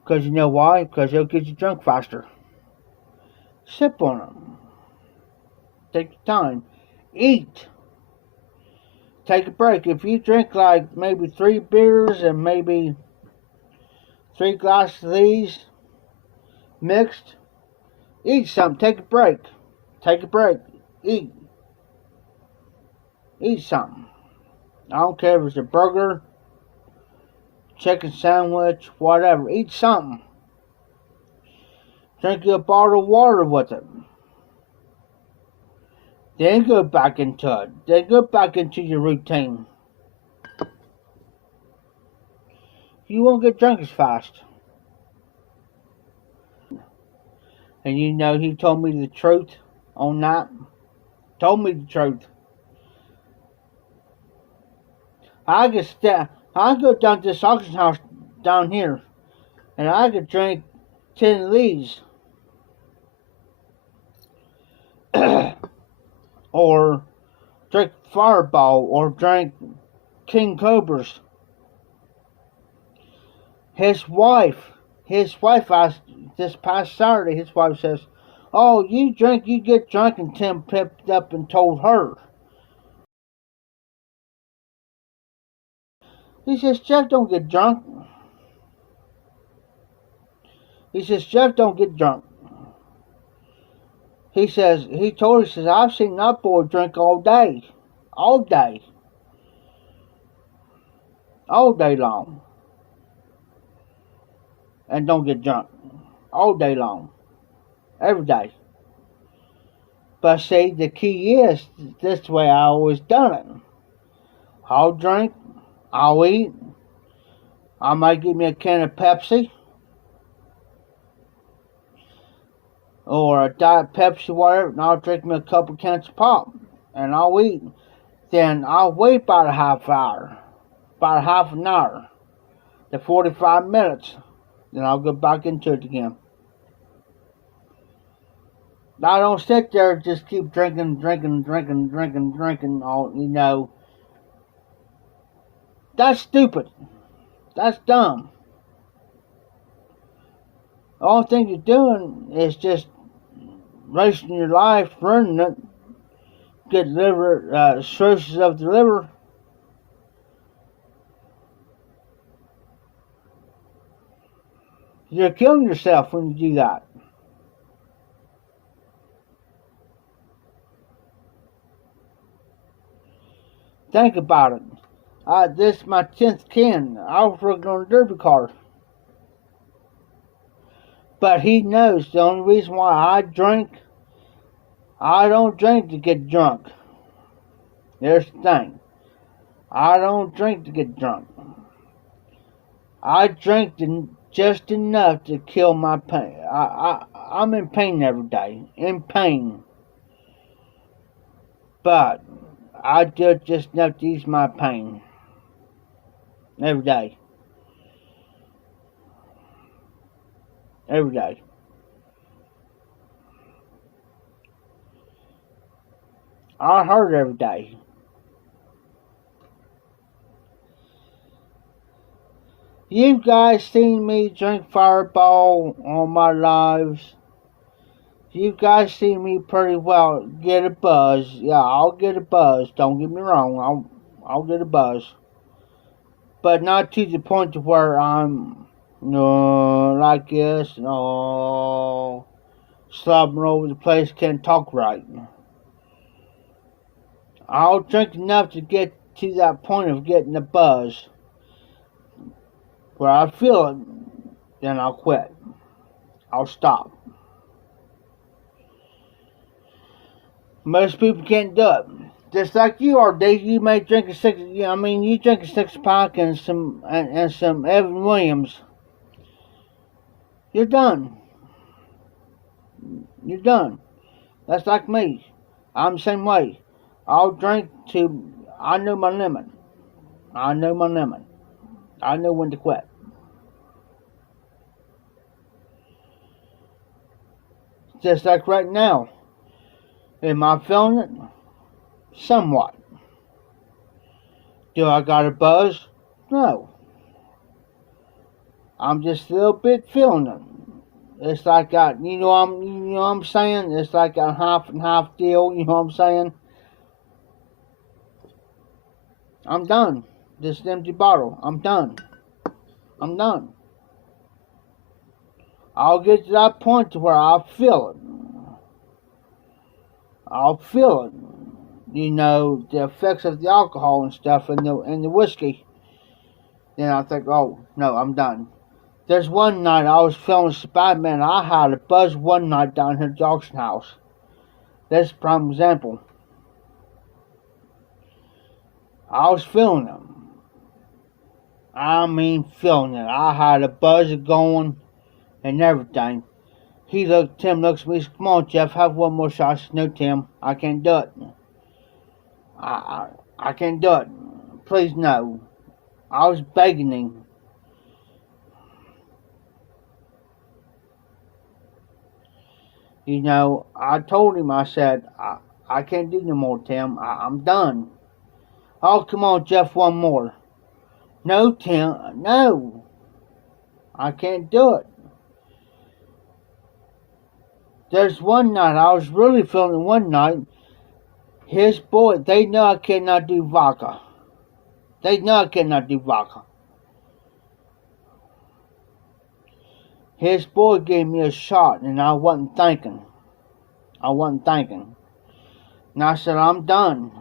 Because you know why? Because it'll get you drunk faster. Sip on them. Take your time. Eat. Take a break. If you drink like maybe 3 beers and maybe 3 glasses of these mixed, eat something. Take a break. Take a break. Eat. Eat something. I don't care if it's a burger, chicken sandwich, whatever. Eat something. Drink a bottle of water with it. Then go back into it. Then go back into your routine. You won't get drunk as fast. And you know, he told me the truth on that. Told me the truth. I go down to this auction house down here, and I could drink 10 of these. Or drink Fireball, or drink King Cobras. His wife asked this past Saturday, his wife says, "Oh, you drink, you get drunk," and Tim picked up and told her. He says, "Jeff don't get drunk." He says, "Jeff don't get drunk." He told her, he says, "I've seen that boy drink all day. All day. All day long. And don't get drunk. All day long. Every day." But see, the key is, this way I always done it. I'll drink, I'll eat, I might get me a can of Pepsi or a Diet Pepsi, whatever, and I'll drink me a couple cans of pop, and I'll eat. Then I'll wait about a half hour, about half an hour, to 45 minutes. Then I'll go back into it again. I don't sit there and just keep drinking, all. That's stupid. That's dumb. The only thing you're doing is just wasting your life, ruining it, get liver, cirrhosis of the liver. You're killing yourself when you do that. Think about it. This is my 10th can. I was working on a derby car. But he knows the only reason why I don't drink to get drunk. There's the thing. I don't drink to get drunk. I drink just enough to kill my pain. I'm in pain every day. In pain. But I do just enough to ease my pain. Every day. Every day. I hurt every day. You guys seen me drink Fireball on my lives. You guys see me pretty well get a buzz. Yeah, I'll get a buzz. Don't get me wrong. I'll get a buzz. But not to the point to where I'm like this. No, slobbering over the place, can't talk right. I'll drink enough to get to that point of getting a buzz. Where I feel it, then I'll quit. I'll stop. Most people can't do it. Just like you are, Dave. You may drink a six. You drink a 6-pack and some Evan Williams. You're done. You're done. That's like me. I'm the same way. I'll drink to. I know my limit. I know my limit. I know when to quit. Just like right now. Am I feeling it? Somewhat. Do I got a buzz? No. I'm just a little bit feeling it. It's like what I'm saying? It's like a half and half deal, you know what I'm saying? I'm done. This empty bottle. I'm done. I'm done. I'll get to that point to where I'll feel it. I'll feel it. The effects of the alcohol and stuff and the whiskey. Then I think, oh, no, I'm done. There's one night I was feeling so bad, man, I had a buzz one night down here at the auction house. That's a prime example. I was feeling it. I mean, feeling it. I had a buzz going and everything. Tim looks at me, says, come on, Jeff, have one more shot. I said, no, Tim, I can't do it. I can't do it. Please, no. I was begging him. I told him, I said, I can't do no more, Tim. I'm done. Oh, come on, Jeff, one more. No, Tim, no. I can't do it. There's one night, I was really feeling it one night. His boy, they know I cannot do vodka. They know I cannot do vodka. His boy gave me a shot and I wasn't thinking. And I said, I'm done.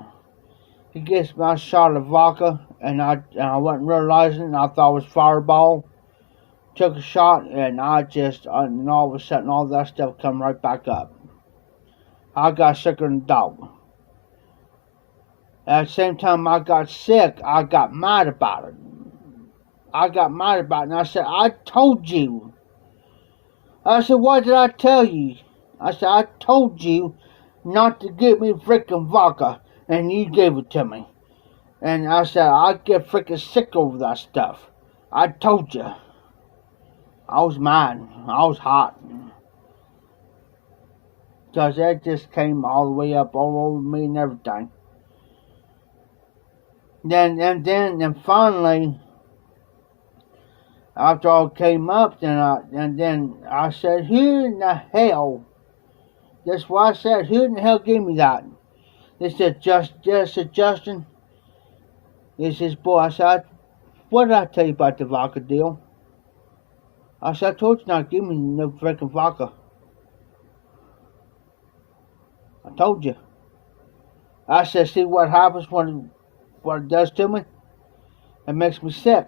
He gives me a shot of vodka and I wasn't realizing it, and I thought it was Fireball. Took a shot and and all of a sudden all that stuff come right back up. I got sicker than a dog. At the same time I got sick, I got mad about it. I got mad about it, and I said, I told you. I said, what did I tell you? I said, I told you not to give me freaking vodka, and you gave it to me. And I said, I get freaking sick over that stuff. I told you. I was mad. I was hot. Because that just came all the way up all over me and everything. Then finally, after all came up, then I said, who in the hell? That's why I said, who in the hell gave me that? They said, Justin. He says, boy, I said, what did I tell you about the vodka deal? I said, I told you not to give me no freaking vodka. I told you. I said, see what happens when what it does to me? It makes me sick.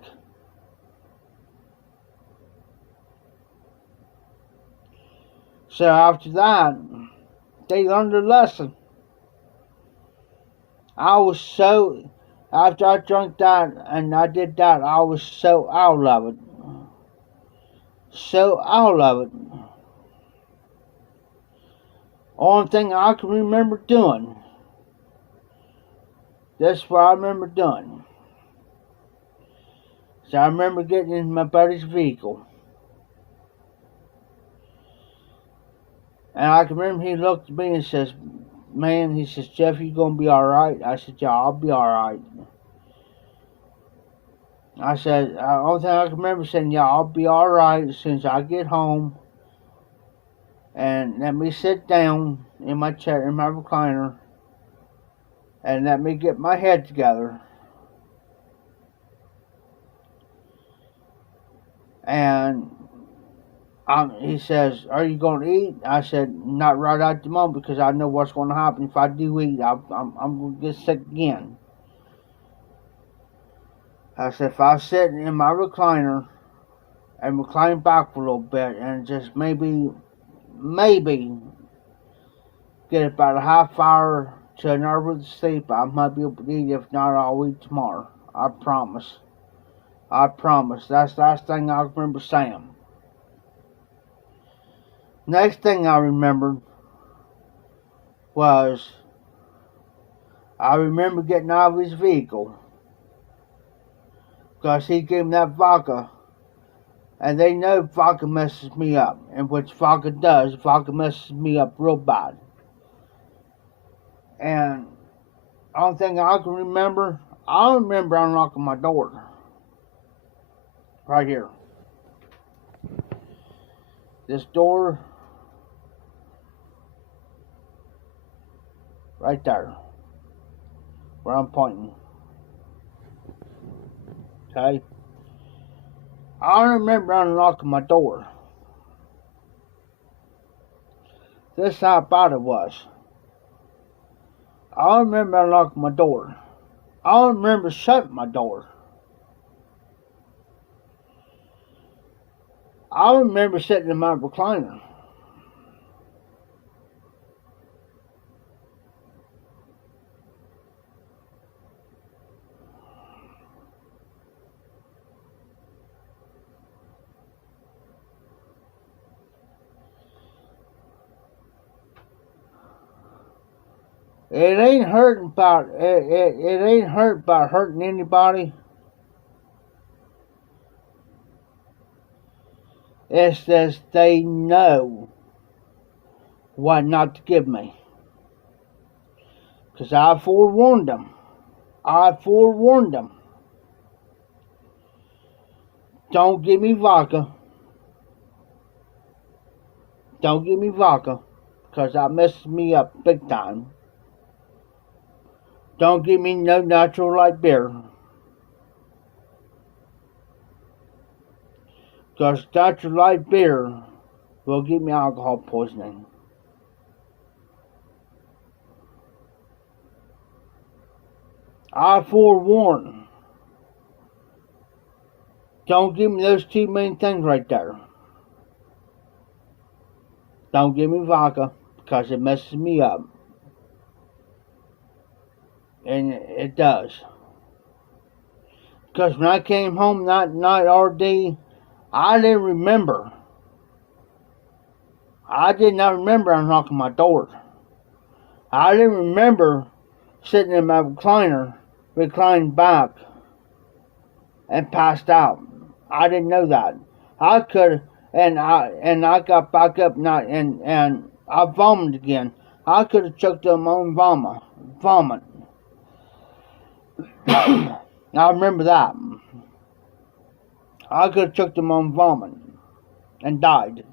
So after that, they learned their lesson. I was so, after I drank that and I did that, I was so out of it. So out of it. Only thing I can remember doing. That's what I remember doing. So I remember getting in my buddy's vehicle. And I can remember he looked at me and says, man, he says, Jeff, you gonna be alright? I said, yeah, I'll be alright. I said, the only thing I can remember saying, yeah, I'll be alright as soon as I get home. And let me sit down in my chair, in my recliner, and let me get my head together. And he says, are you going to eat? I said, not right at the moment, because I know what's going to happen. If I do eat, I'm going to get sick again. I said, if I sit in my recliner and recline back for a little bit and just maybe get about a half hour to an hour of sleep, I might be able to eat. If not, I'll eat tomorrow. I promise. I promise. That's the last thing I remember saying. Next thing I remembered was I remember getting out of his vehicle because he gave me that vodka, and they know vodka messes me up, and which vodka does, vodka messes me up real bad. And the only thing I can remember, I remember unlocking my door right here. This door right there where I'm pointing. Okay? I remember unlocking my door. This is how bad it was. I remember unlocking my door. I remember shutting my door. I remember sitting in my recliner. It ain't hurting about it ain't hurt about hurting anybody. It's just they know what not to give me. Because I forewarned them. I forewarned them. Don't give me vodka. Don't give me vodka. Because that messes me up big time. Don't give me no natural light beer. Because natural light beer will give me alcohol poisoning. I forewarn. Don't give me those two main things right there. Don't give me vodka because it messes me up. And it does. Because when I came home that night, RD, I didn't remember. I did not remember unlocking my door. I didn't remember sitting in my recliner, reclined back, and passed out. I didn't know that. I could, and I got back up and I vomited again. I could have choked on my own vomit. I remember that. I could have choked on my own vomit and died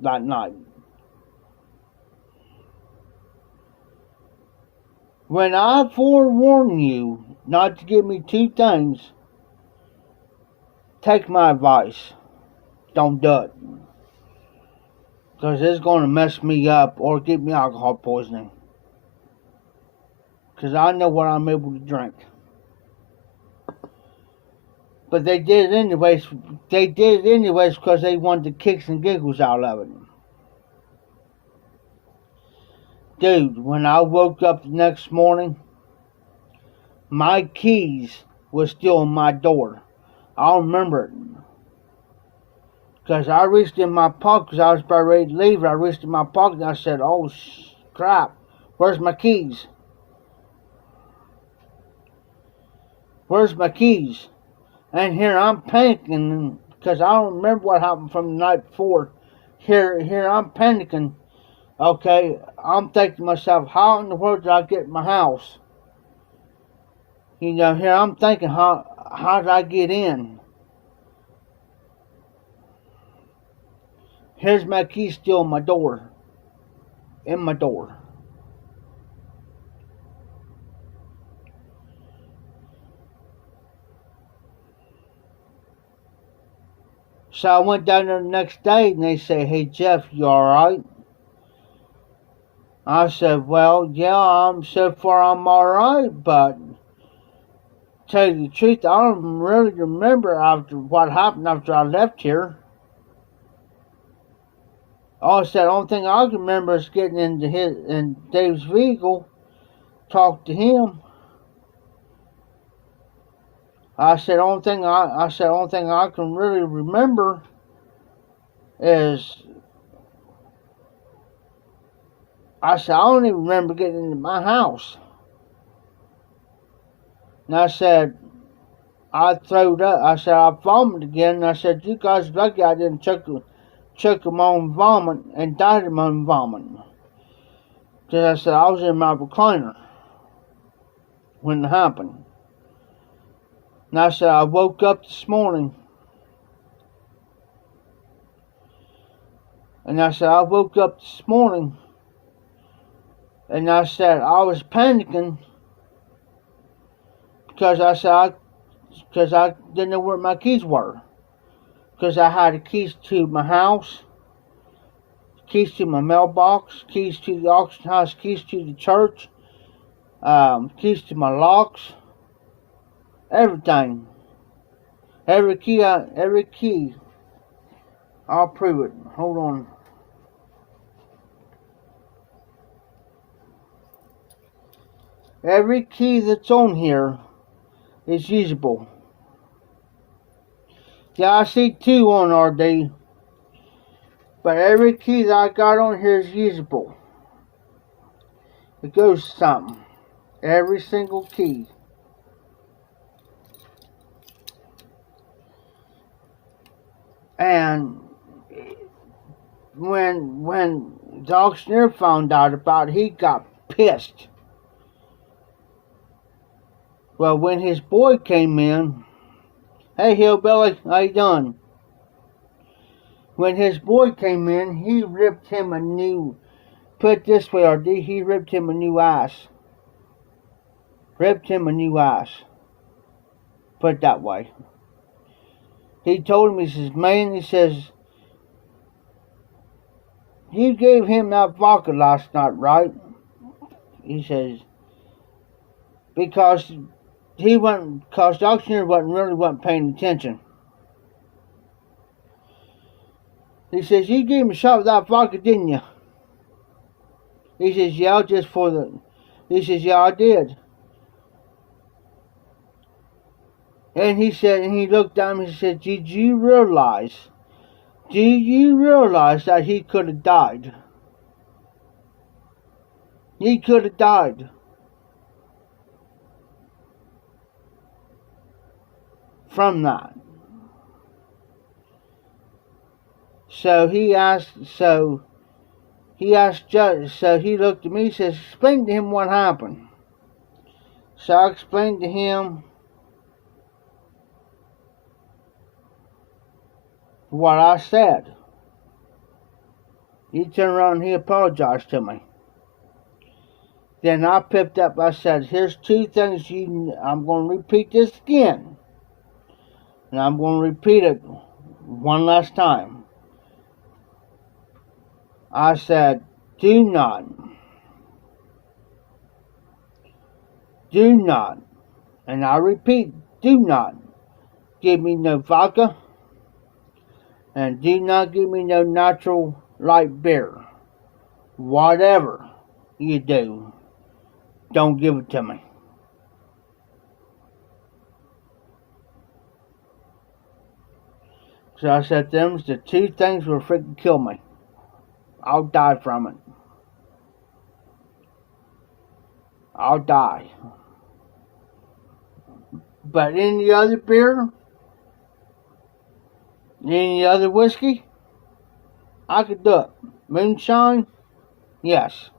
that night. When I forewarn you not to give me two things, take my advice. Don't do it. Because it's going to mess me up or give me alcohol poisoning. Because I know what I'm able to drink. But they did it anyways. They did it anyways because they wanted the kicks and giggles out of it. Dude, when I woke up the next morning, my keys were still in my door. I remember it. Because I reached in my pocket because I was about ready to leave. I reached in my pocket and I said, oh crap, where's my keys? Where's my keys? And here I'm panicking because I don't remember what happened from the night before. Here I'm panicking. Okay, I'm thinking to myself, how in the world did I get in my house? You know, here I'm thinking, how did I get in? Here's my keys still in my door. In my door. So I went down there the next day and they say, hey Jeff, you alright? I said, well, yeah, so far I'm alright, but tell you the truth, I don't really remember after what happened after I left here. I said, the only thing I can remember is getting in Dave's vehicle, talk to him. I said, the only thing I can really remember is, I said, I don't even remember getting into my house. And I said, I throwed up. I said, I vomited again. And I said, you guys lucky I didn't choke my own vomit and died of my own vomit. Because I said, I was in my recliner when it happened. And I said, I woke up this morning. And I said, I woke up this morning. And I said, I was panicking. Because I didn't know where my keys were. Because I had the keys to my house, keys to my mailbox, keys to the auction house, keys to the church, keys to my locks, everything. Every key. I'll prove it. Hold on. Every key that's on here is usable. Yeah, I see two on RD. But every key that I got on here is usable. It goes to something. Every single key. And when the auctioneer found out about it, he got pissed. Well, when his boy came in, hey hillbilly, how you doing? When his boy came in, he ripped him a new, put it this way, RD, he ripped him a new ass. Ripped him a new ass. Put it that way. He told him, he says, man, he says, you gave him that vodka last night, right? He says, because the auctioneer wasn't paying attention. He says, you gave him a shot with that vodka, didn't you? He says, yeah, he says, yeah, I did. And he said, and he looked at me and he said, did you realize that he could have died? He could have died from that. So he looked at me and says, explain to him what happened. So I explained to him what I said. He turned around and he apologized to me. Then I picked up, I said, here's two things I'm going to repeat this again. And I'm going to repeat it one last time. I said, do not, and I repeat, do not give me no vodka, and do not give me no natural light beer. Whatever you do, don't give it to me. So I said, them's the two things will freaking kill me. I'll die from it. I'll die. But any other beer, any other whiskey, I could do it. Moonshine, yes.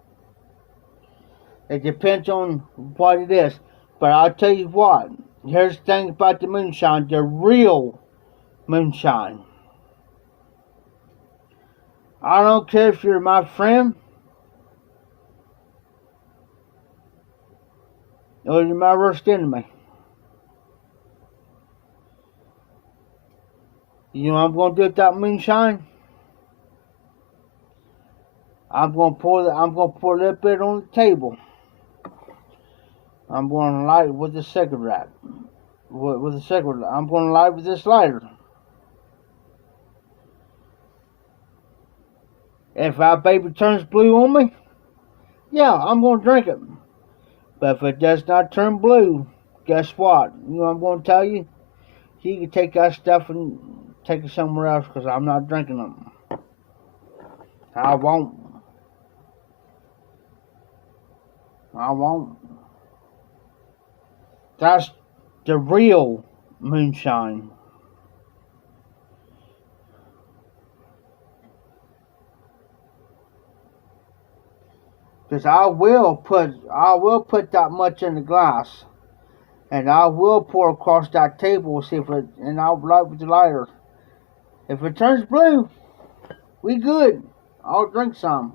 It depends on what it is. But I'll tell you what, here's the thing about the moonshine, the real moonshine. I don't care if you're my friend or you're my worst enemy. You know what I'm going to do with that moonshine? I'm going to pour a little bit on the table. I'm going to light it with a cigarette. With a cigarette. I'm going to light it with this lighter. If our baby turns blue on me, yeah, I'm going to drink it. But if it does not turn blue, guess what? You know what I'm going to tell you? You can take that stuff and take it somewhere else because I'm not drinking them. I won't. That's the real moonshine. Because I will put that much in the glass. And I will pour across that table and I'll light with the lighter. If it turns blue, we good. I'll drink some.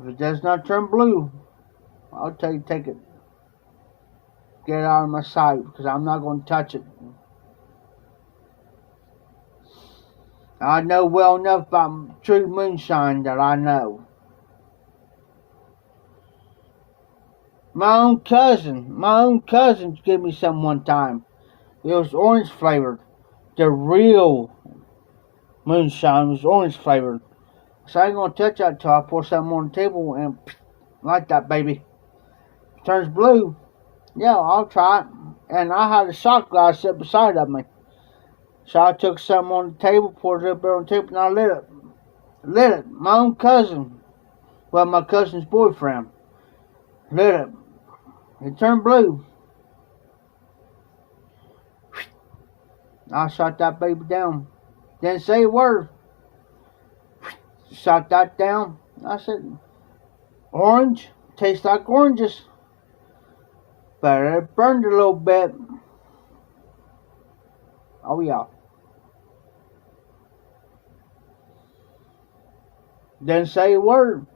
If it does not turn blue, I'll tell you take it. Get it out of my sight because I'm not going to touch it. I know well enough about true moonshine that I know. My own cousin gave me some one time. It was orange flavored. The real moonshine was orange flavored. So I ain't gonna touch that till I pour something on the table and light that baby. If it turns blue, yeah, I'll try it. And I had a shot glass set beside of me. So I took something on the table, poured it up there on the table, and I lit it. Lit it. My own cousin. Well, my cousin's boyfriend. Lit it. It turned blue. I shot that baby down. Didn't say a word. Shot that down. I said, orange. Tastes like oranges. But it burned a little bit. Oh yeah. Didn't say a word.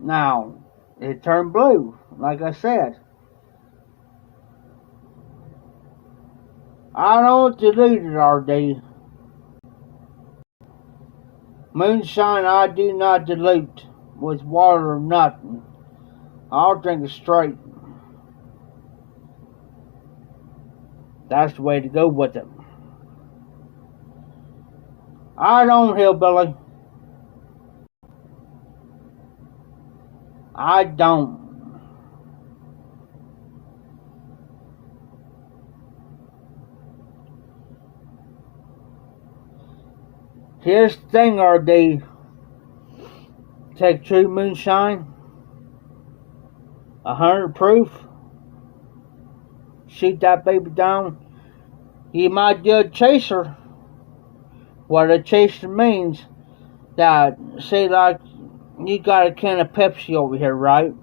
Now, it turned blue, like I said. I don't dilute it, RD. Moonshine I do not dilute with water or nothing. I'll drink it straight. That's the way to go with it. I don't, hillbilly. I don't. Here's the thing, RD. Take true moonshine, 100 proof, shoot that baby down. You might do a chaser. What a chaser means, that, say like, you got a can of Pepsi over here, right?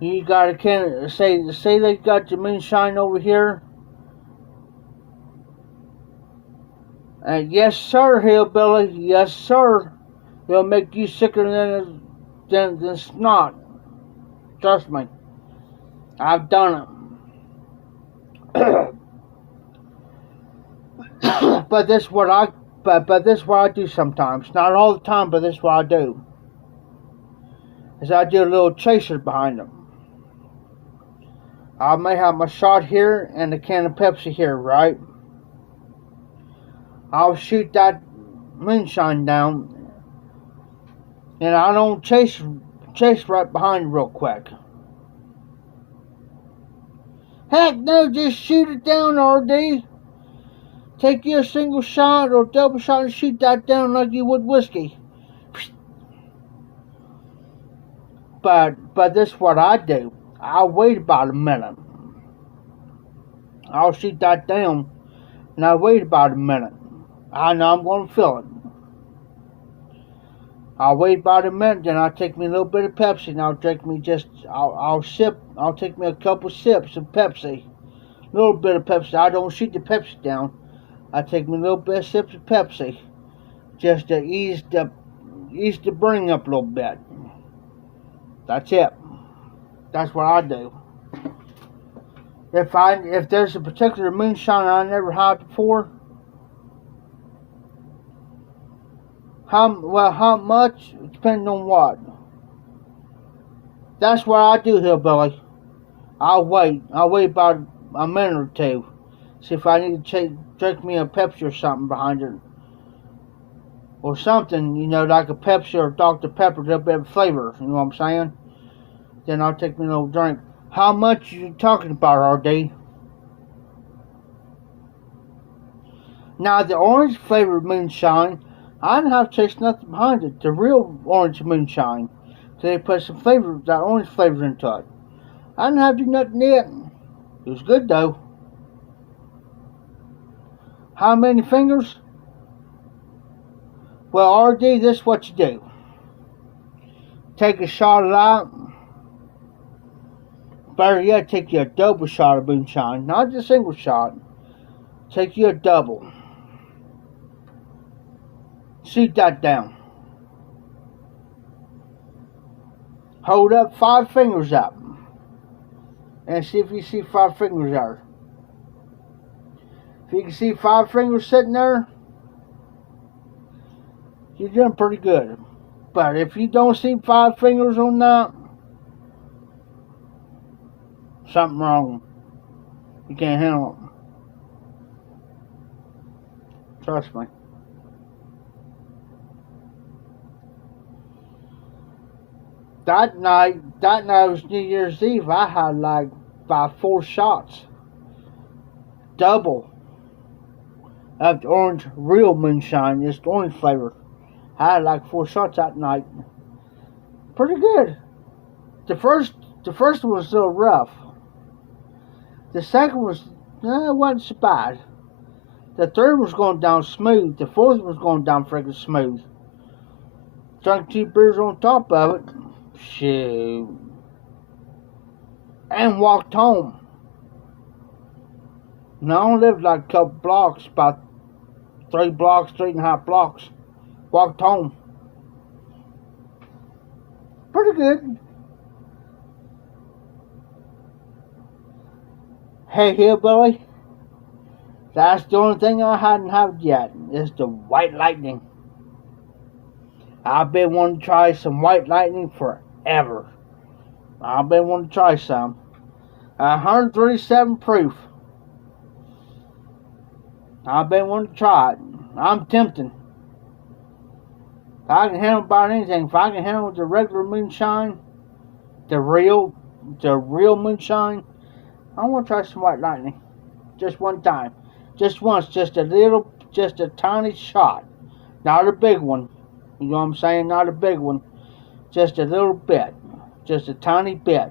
You got a can, say they got the moonshine over here. And yes sir, hillbilly, yes sir. It'll make you sicker than snot. Trust me. I've done it. But this is what I do sometimes. Not all the time, but this is what I do. Is I do a little chaser behind them. I may have my shot here and a can of Pepsi here, right? I'll shoot that moonshine down, and I don't chase right behind real quick. Heck no, just shoot it down, RD. Take you a single shot or double shot and shoot that down like you would whiskey. But this is what I do. I'll wait about a minute. I'll shoot that down, and I'll wait about a minute. I know I'm going to feel it. I'll wait about a minute, then I'll take me a little bit of Pepsi, and I'll take me a couple sips of Pepsi. A little bit of Pepsi. I don't shoot the Pepsi down. I take me a little bit of sips of Pepsi, just to ease the brain up a little bit. That's it. That's what I do. If there's a particular moonshine I never had before, how much? Depending on what. That's what I do, hillbilly. I'll wait about a minute or two. See if I need to drink me a Pepsi or something behind it. Or something, like a Pepsi or Dr. Pepper, a little bit of flavor, you know what I'm saying? Then I'll take me a little drink. How much are you talking about, RD? Now, the orange flavored moonshine, I didn't have to taste nothing behind it. The real orange moonshine. So they put some flavor, that orange flavor into it. I didn't have to do nothing yet. It was good though. How many fingers? Well, RD, this is what you do. Take a shot of that. Better yet, take you a double shot of moonshine. Not just a single shot. Take you a double. Shoot that down. Hold up 5 fingers up. And see if you see 5 fingers there. If you can see 5 fingers sitting there, you're doing pretty good. But if you don't see 5 fingers on that, something wrong. You can't handle it. Trust me. That night was New Year's Eve. I had like about 4 shots. Double of the orange real moonshine. It's the orange flavor. I had like 4 shots that night. Pretty good. The first one was a little rough. The second was, it wasn't so bad. The third was going down smooth. The fourth was going down freaking smooth. Drank 2 beers on top of it. Shoot. And walked home. Now I only lived like a couple blocks, about 3.5 blocks. Walked home. Pretty good. Hey, hillbilly. That's the only thing I hadn't had yet. Is the white lightning. I've been wanting to try some white lightning forever. I've been wanting to try some. 137 proof. I've been wanting to try it. I'm tempted. If I can handle about anything, if I can handle the regular moonshine, the real moonshine, I want to try some white lightning. Just one time. Just once, just a tiny shot. Not a big one. You know what I'm saying? Not a big one. Just a little bit. Just a tiny bit.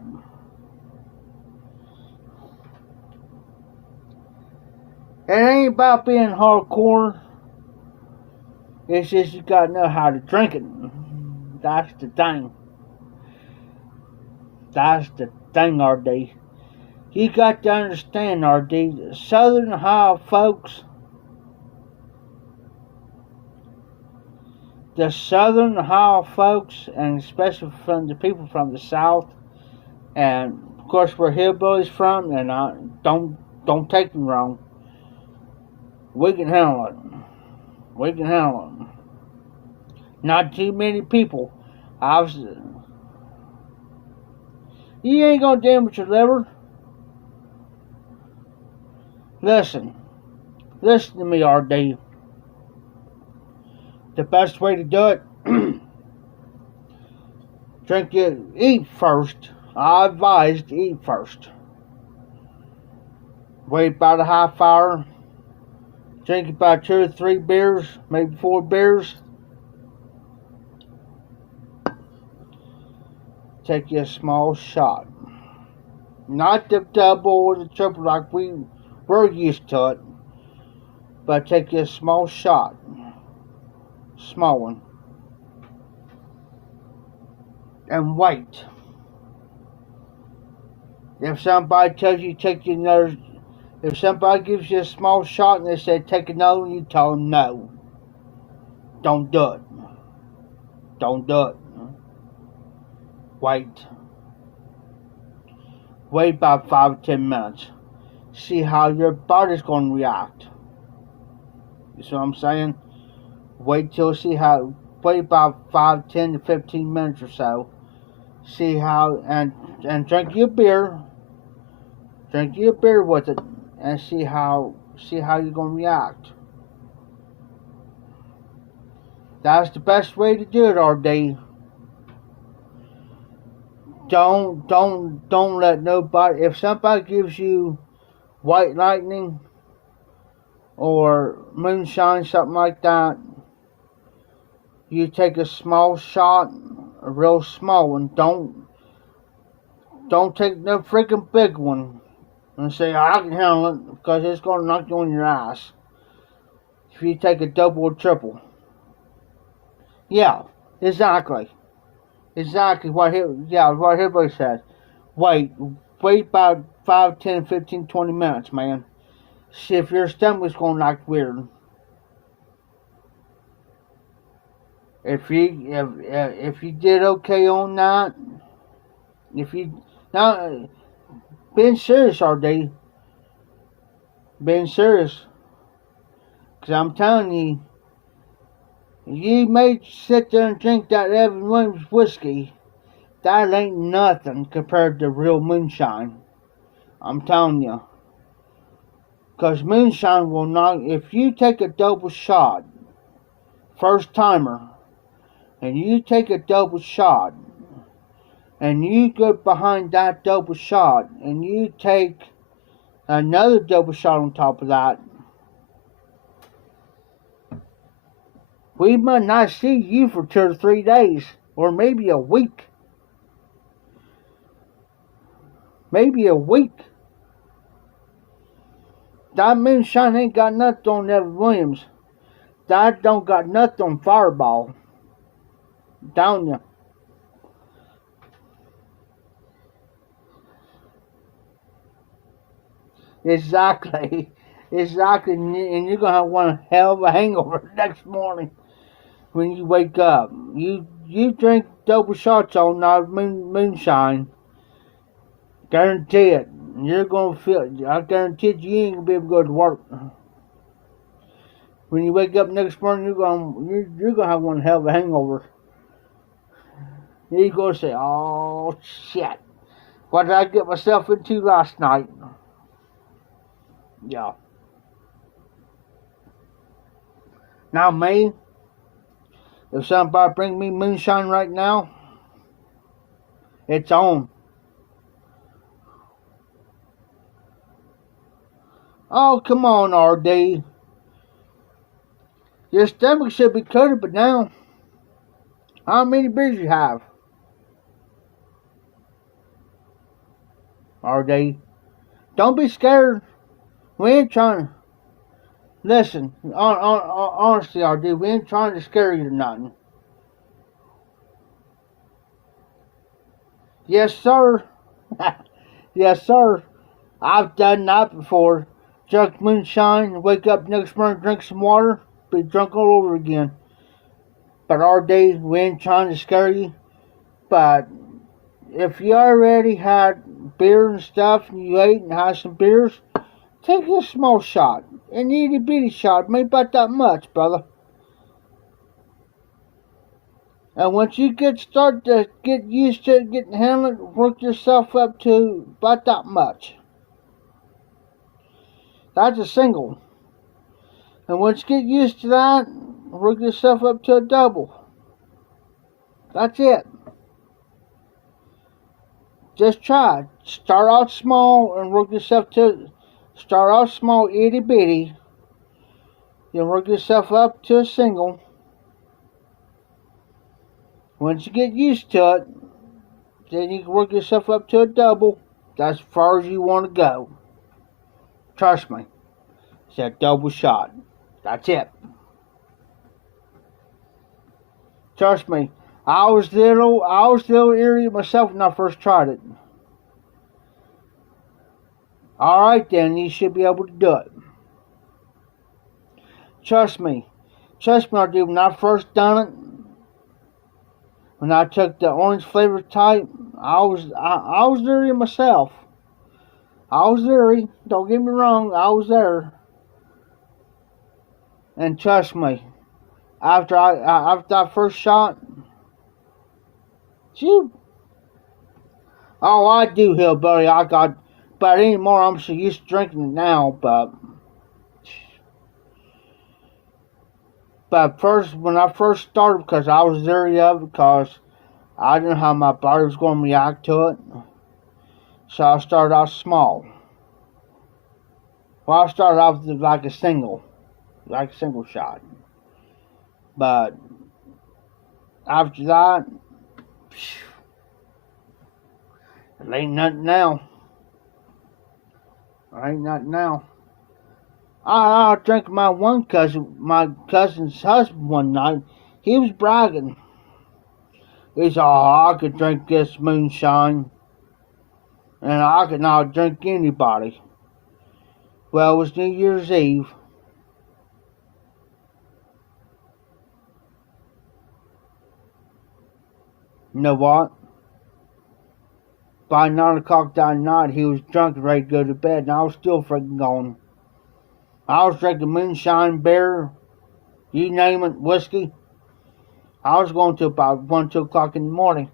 It ain't about being hardcore. It's just you gotta know how to drink it. That's the thing. That's the thing, RD. You got to understand, RD, the Southern Ohio folks, and especially from the people from the South, and of course where hillbillies from, and I don't take them wrong. We can handle it. We can handle it. Not too many people. Obviously, you ain't gonna damage your liver. Listen to me, RD. The best way to do it, eat first. I advise to eat first. Wait about a half hour. Drink about 2 or 3 beers, maybe 4 beers. Take you a small shot. Not the double or the triple like we're used to it. But take you a small shot. Small one. And wait. If somebody tells you take you another, if somebody gives you a small shot and they say take another one, you tell them no. Don't do it. Don't do it. Wait. Wait about 5 or 10 minutes. See how your body's going to react. You see what I'm saying? Wait about 5, 10 to 15 minutes or so. See how, and drink your beer. Drink your beer with it, and see how you're going to react. That's the best way to do it, RD. Don't let nobody, if somebody gives you white lightning or moonshine, something like that, you take a small shot, a real small one. Don't take no freaking big one and say I can handle it, because it's gonna knock you on your ass if you take a double or triple. Yeah, exactly what everybody says. Wait about 5, 10, 15, 20 minutes, man. See if your stomach's gonna act weird. If you did okay on that, if you now being serious, RD, being serious, because I'm telling you, you may sit there and drink that Evan Williams whiskey. That ain't nothing compared to real moonshine. I'm telling you. Because moonshine will not, if you take a double shot, first timer, and you take a double shot, and you go behind that double shot, and you take another double shot on top of that, we might not see you for 2 or 3 days, or maybe a week. Maybe a week. That moonshine ain't got nothing on Evan Williams. That don't got nothing on Fireball. Down you. Exactly. Exactly. And you're going to have one hell of a hangover next morning when you wake up. You drink double shots on that moonshine. Guarantee it. You're going to feel it. I guarantee you ain't going to be able to go to work. When you wake up next morning, you're going to have one hell of a hangover. You're going to say, oh, shit. What did I get myself into last night? Yeah. Now, me, if somebody bring me moonshine right now, it's on. Oh, come on, RD. Your stomach should be coated, but now, how many beers you have? RD, don't be scared. We ain't trying to. Listen, honestly, RD, we ain't trying to scare you or nothing. Yes, sir. Yes, sir. I've done that before. Drunk moonshine, wake up next morning, drink some water, be drunk all over again. But RD, we ain't trying to scare you. But if you already had beer and stuff and you ate and had some beers, take a small shot. An itty bitty shot, maybe about that much, brother. And once you start to get used to it, getting handled, work yourself up to about that much. That's a single. And once you get used to that, work yourself up to a double. That's it. Just try. Start out small and work yourself to. Start out small, itty bitty. Then work yourself up to a single. Once you get used to it, then you can work yourself up to a double. That's as far as you want to go. Trust me. It's a double shot. That's it. Trust me. I was a little eerie myself when I first tried it. Alright then, you should be able to do it. Trust me. Trust me, I did. When I first done it, when I took the orange flavor type, I was leery myself. I was leery. Don't get me wrong, I was there. And trust me, after that first shot, shoot. Oh, I do, hillbilly. But anymore, I'm so used to drinking it now. But first, when I first started, because I was leery of it, because I didn't know how my body was going to react to it. So I started out small. Well, I started off with like a single shot. But after that, it ain't nothing now. It ain't nothing now. I drank my cousin's husband one night. He was bragging. He said, "Oh, I could drink this moonshine, and I could not drink anybody." Well, it was New Year's Eve. You know what? By 9 o'clock that night, he was drunk and ready to go to bed, and I was still freaking going. I was drinking moonshine, beer, you name it, whiskey. I was going to about 1, 2 o'clock in the morning.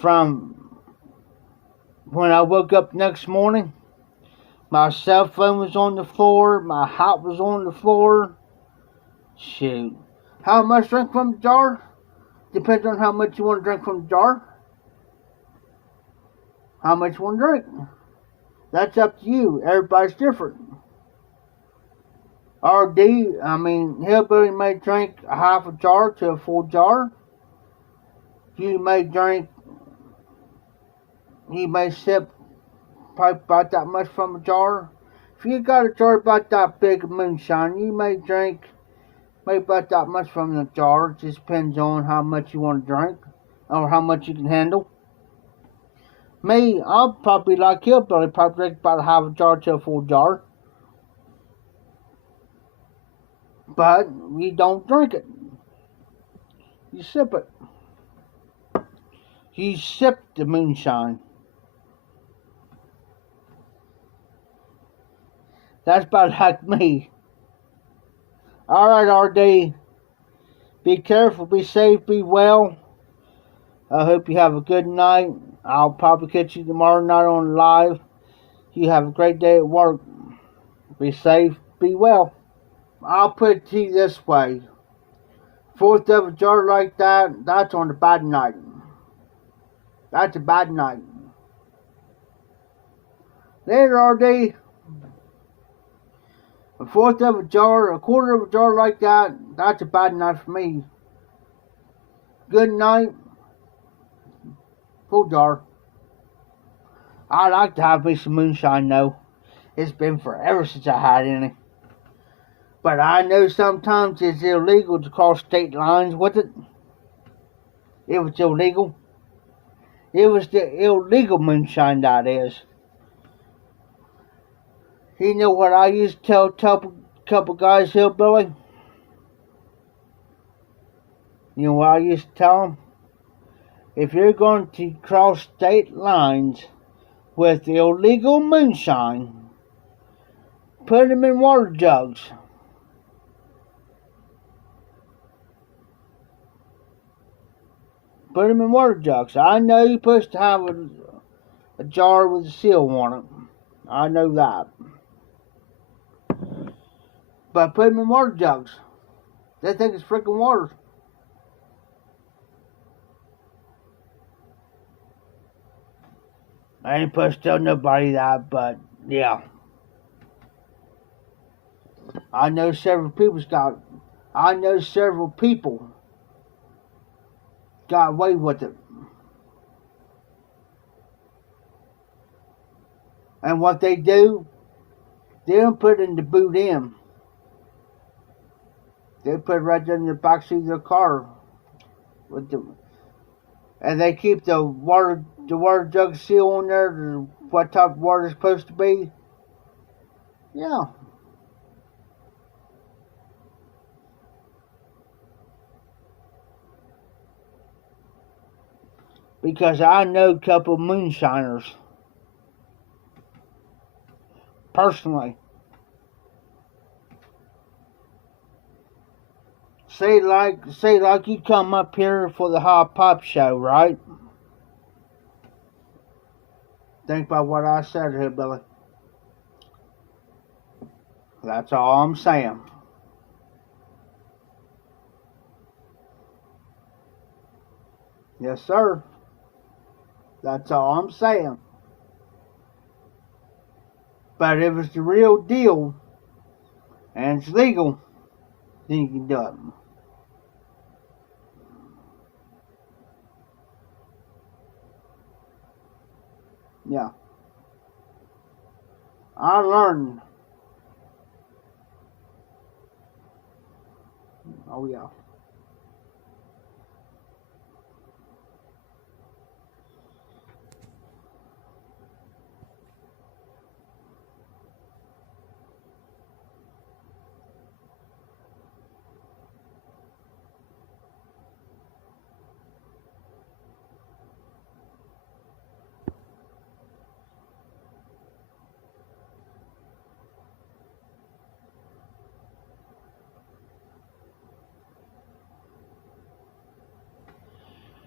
From when I woke up next morning, my cell phone was on the floor, my hat was on the floor. Shoot. How much drink from the jar? Depends on how much you want to drink from the jar. How much you want to drink? That's up to you. Everybody's different. Hillbilly may drink a half a jar to a full jar. You may sip probably about that much from a jar. If you got a jar about that big of moonshine, you may drink maybe about that much from the jar. It just depends on how much you want to drink or how much you can handle. Me, I'll probably like hillbilly, probably drink about a half a jar to a full jar. But we don't drink it. You sip it. You sip the moonshine. That's about like me. Alright, RD. Be careful, be safe, be well. I hope you have a good night. I'll probably catch you tomorrow night on live. You have a great day at work. Be safe, be well. I'll put it to you this way. 4th of a jar like that, that's on a bad night. That's a bad night. Later, RD. A fourth of a jar, a quarter of a jar like that, that's about enough for me. Good night. Full jar. I like to have me some moonshine though. It's been forever since I had any. But I know sometimes it's illegal to cross state lines with it. If it's illegal. It was the illegal moonshine, that is. You know what I used to tell couple guys, hillbilly? You know what I used to tell them? If you're going to cross state lines with illegal moonshine, put them in water jugs. Put them in water jugs. I know you're supposed to have a jar with a seal on it. I know that. But put them in water jugs. They think it's freaking water. I ain't supposed to tell nobody that, but yeah. I know several people got away with it. And what they do, they don't put it in the boot end. They put it right there in the backseat of their car. And they keep the water jug seal on there, what type of water it's supposed to be. Yeah. Because I know a couple of moonshiners. Personally. Say like you come up here for the Hot Pop show, right? Think about what I said here, Billy. That's all I'm saying. Yes, sir. That's all I'm saying. But if it's the real deal and it's legal, then you can do it. Yeah. I learned. Oh, yeah.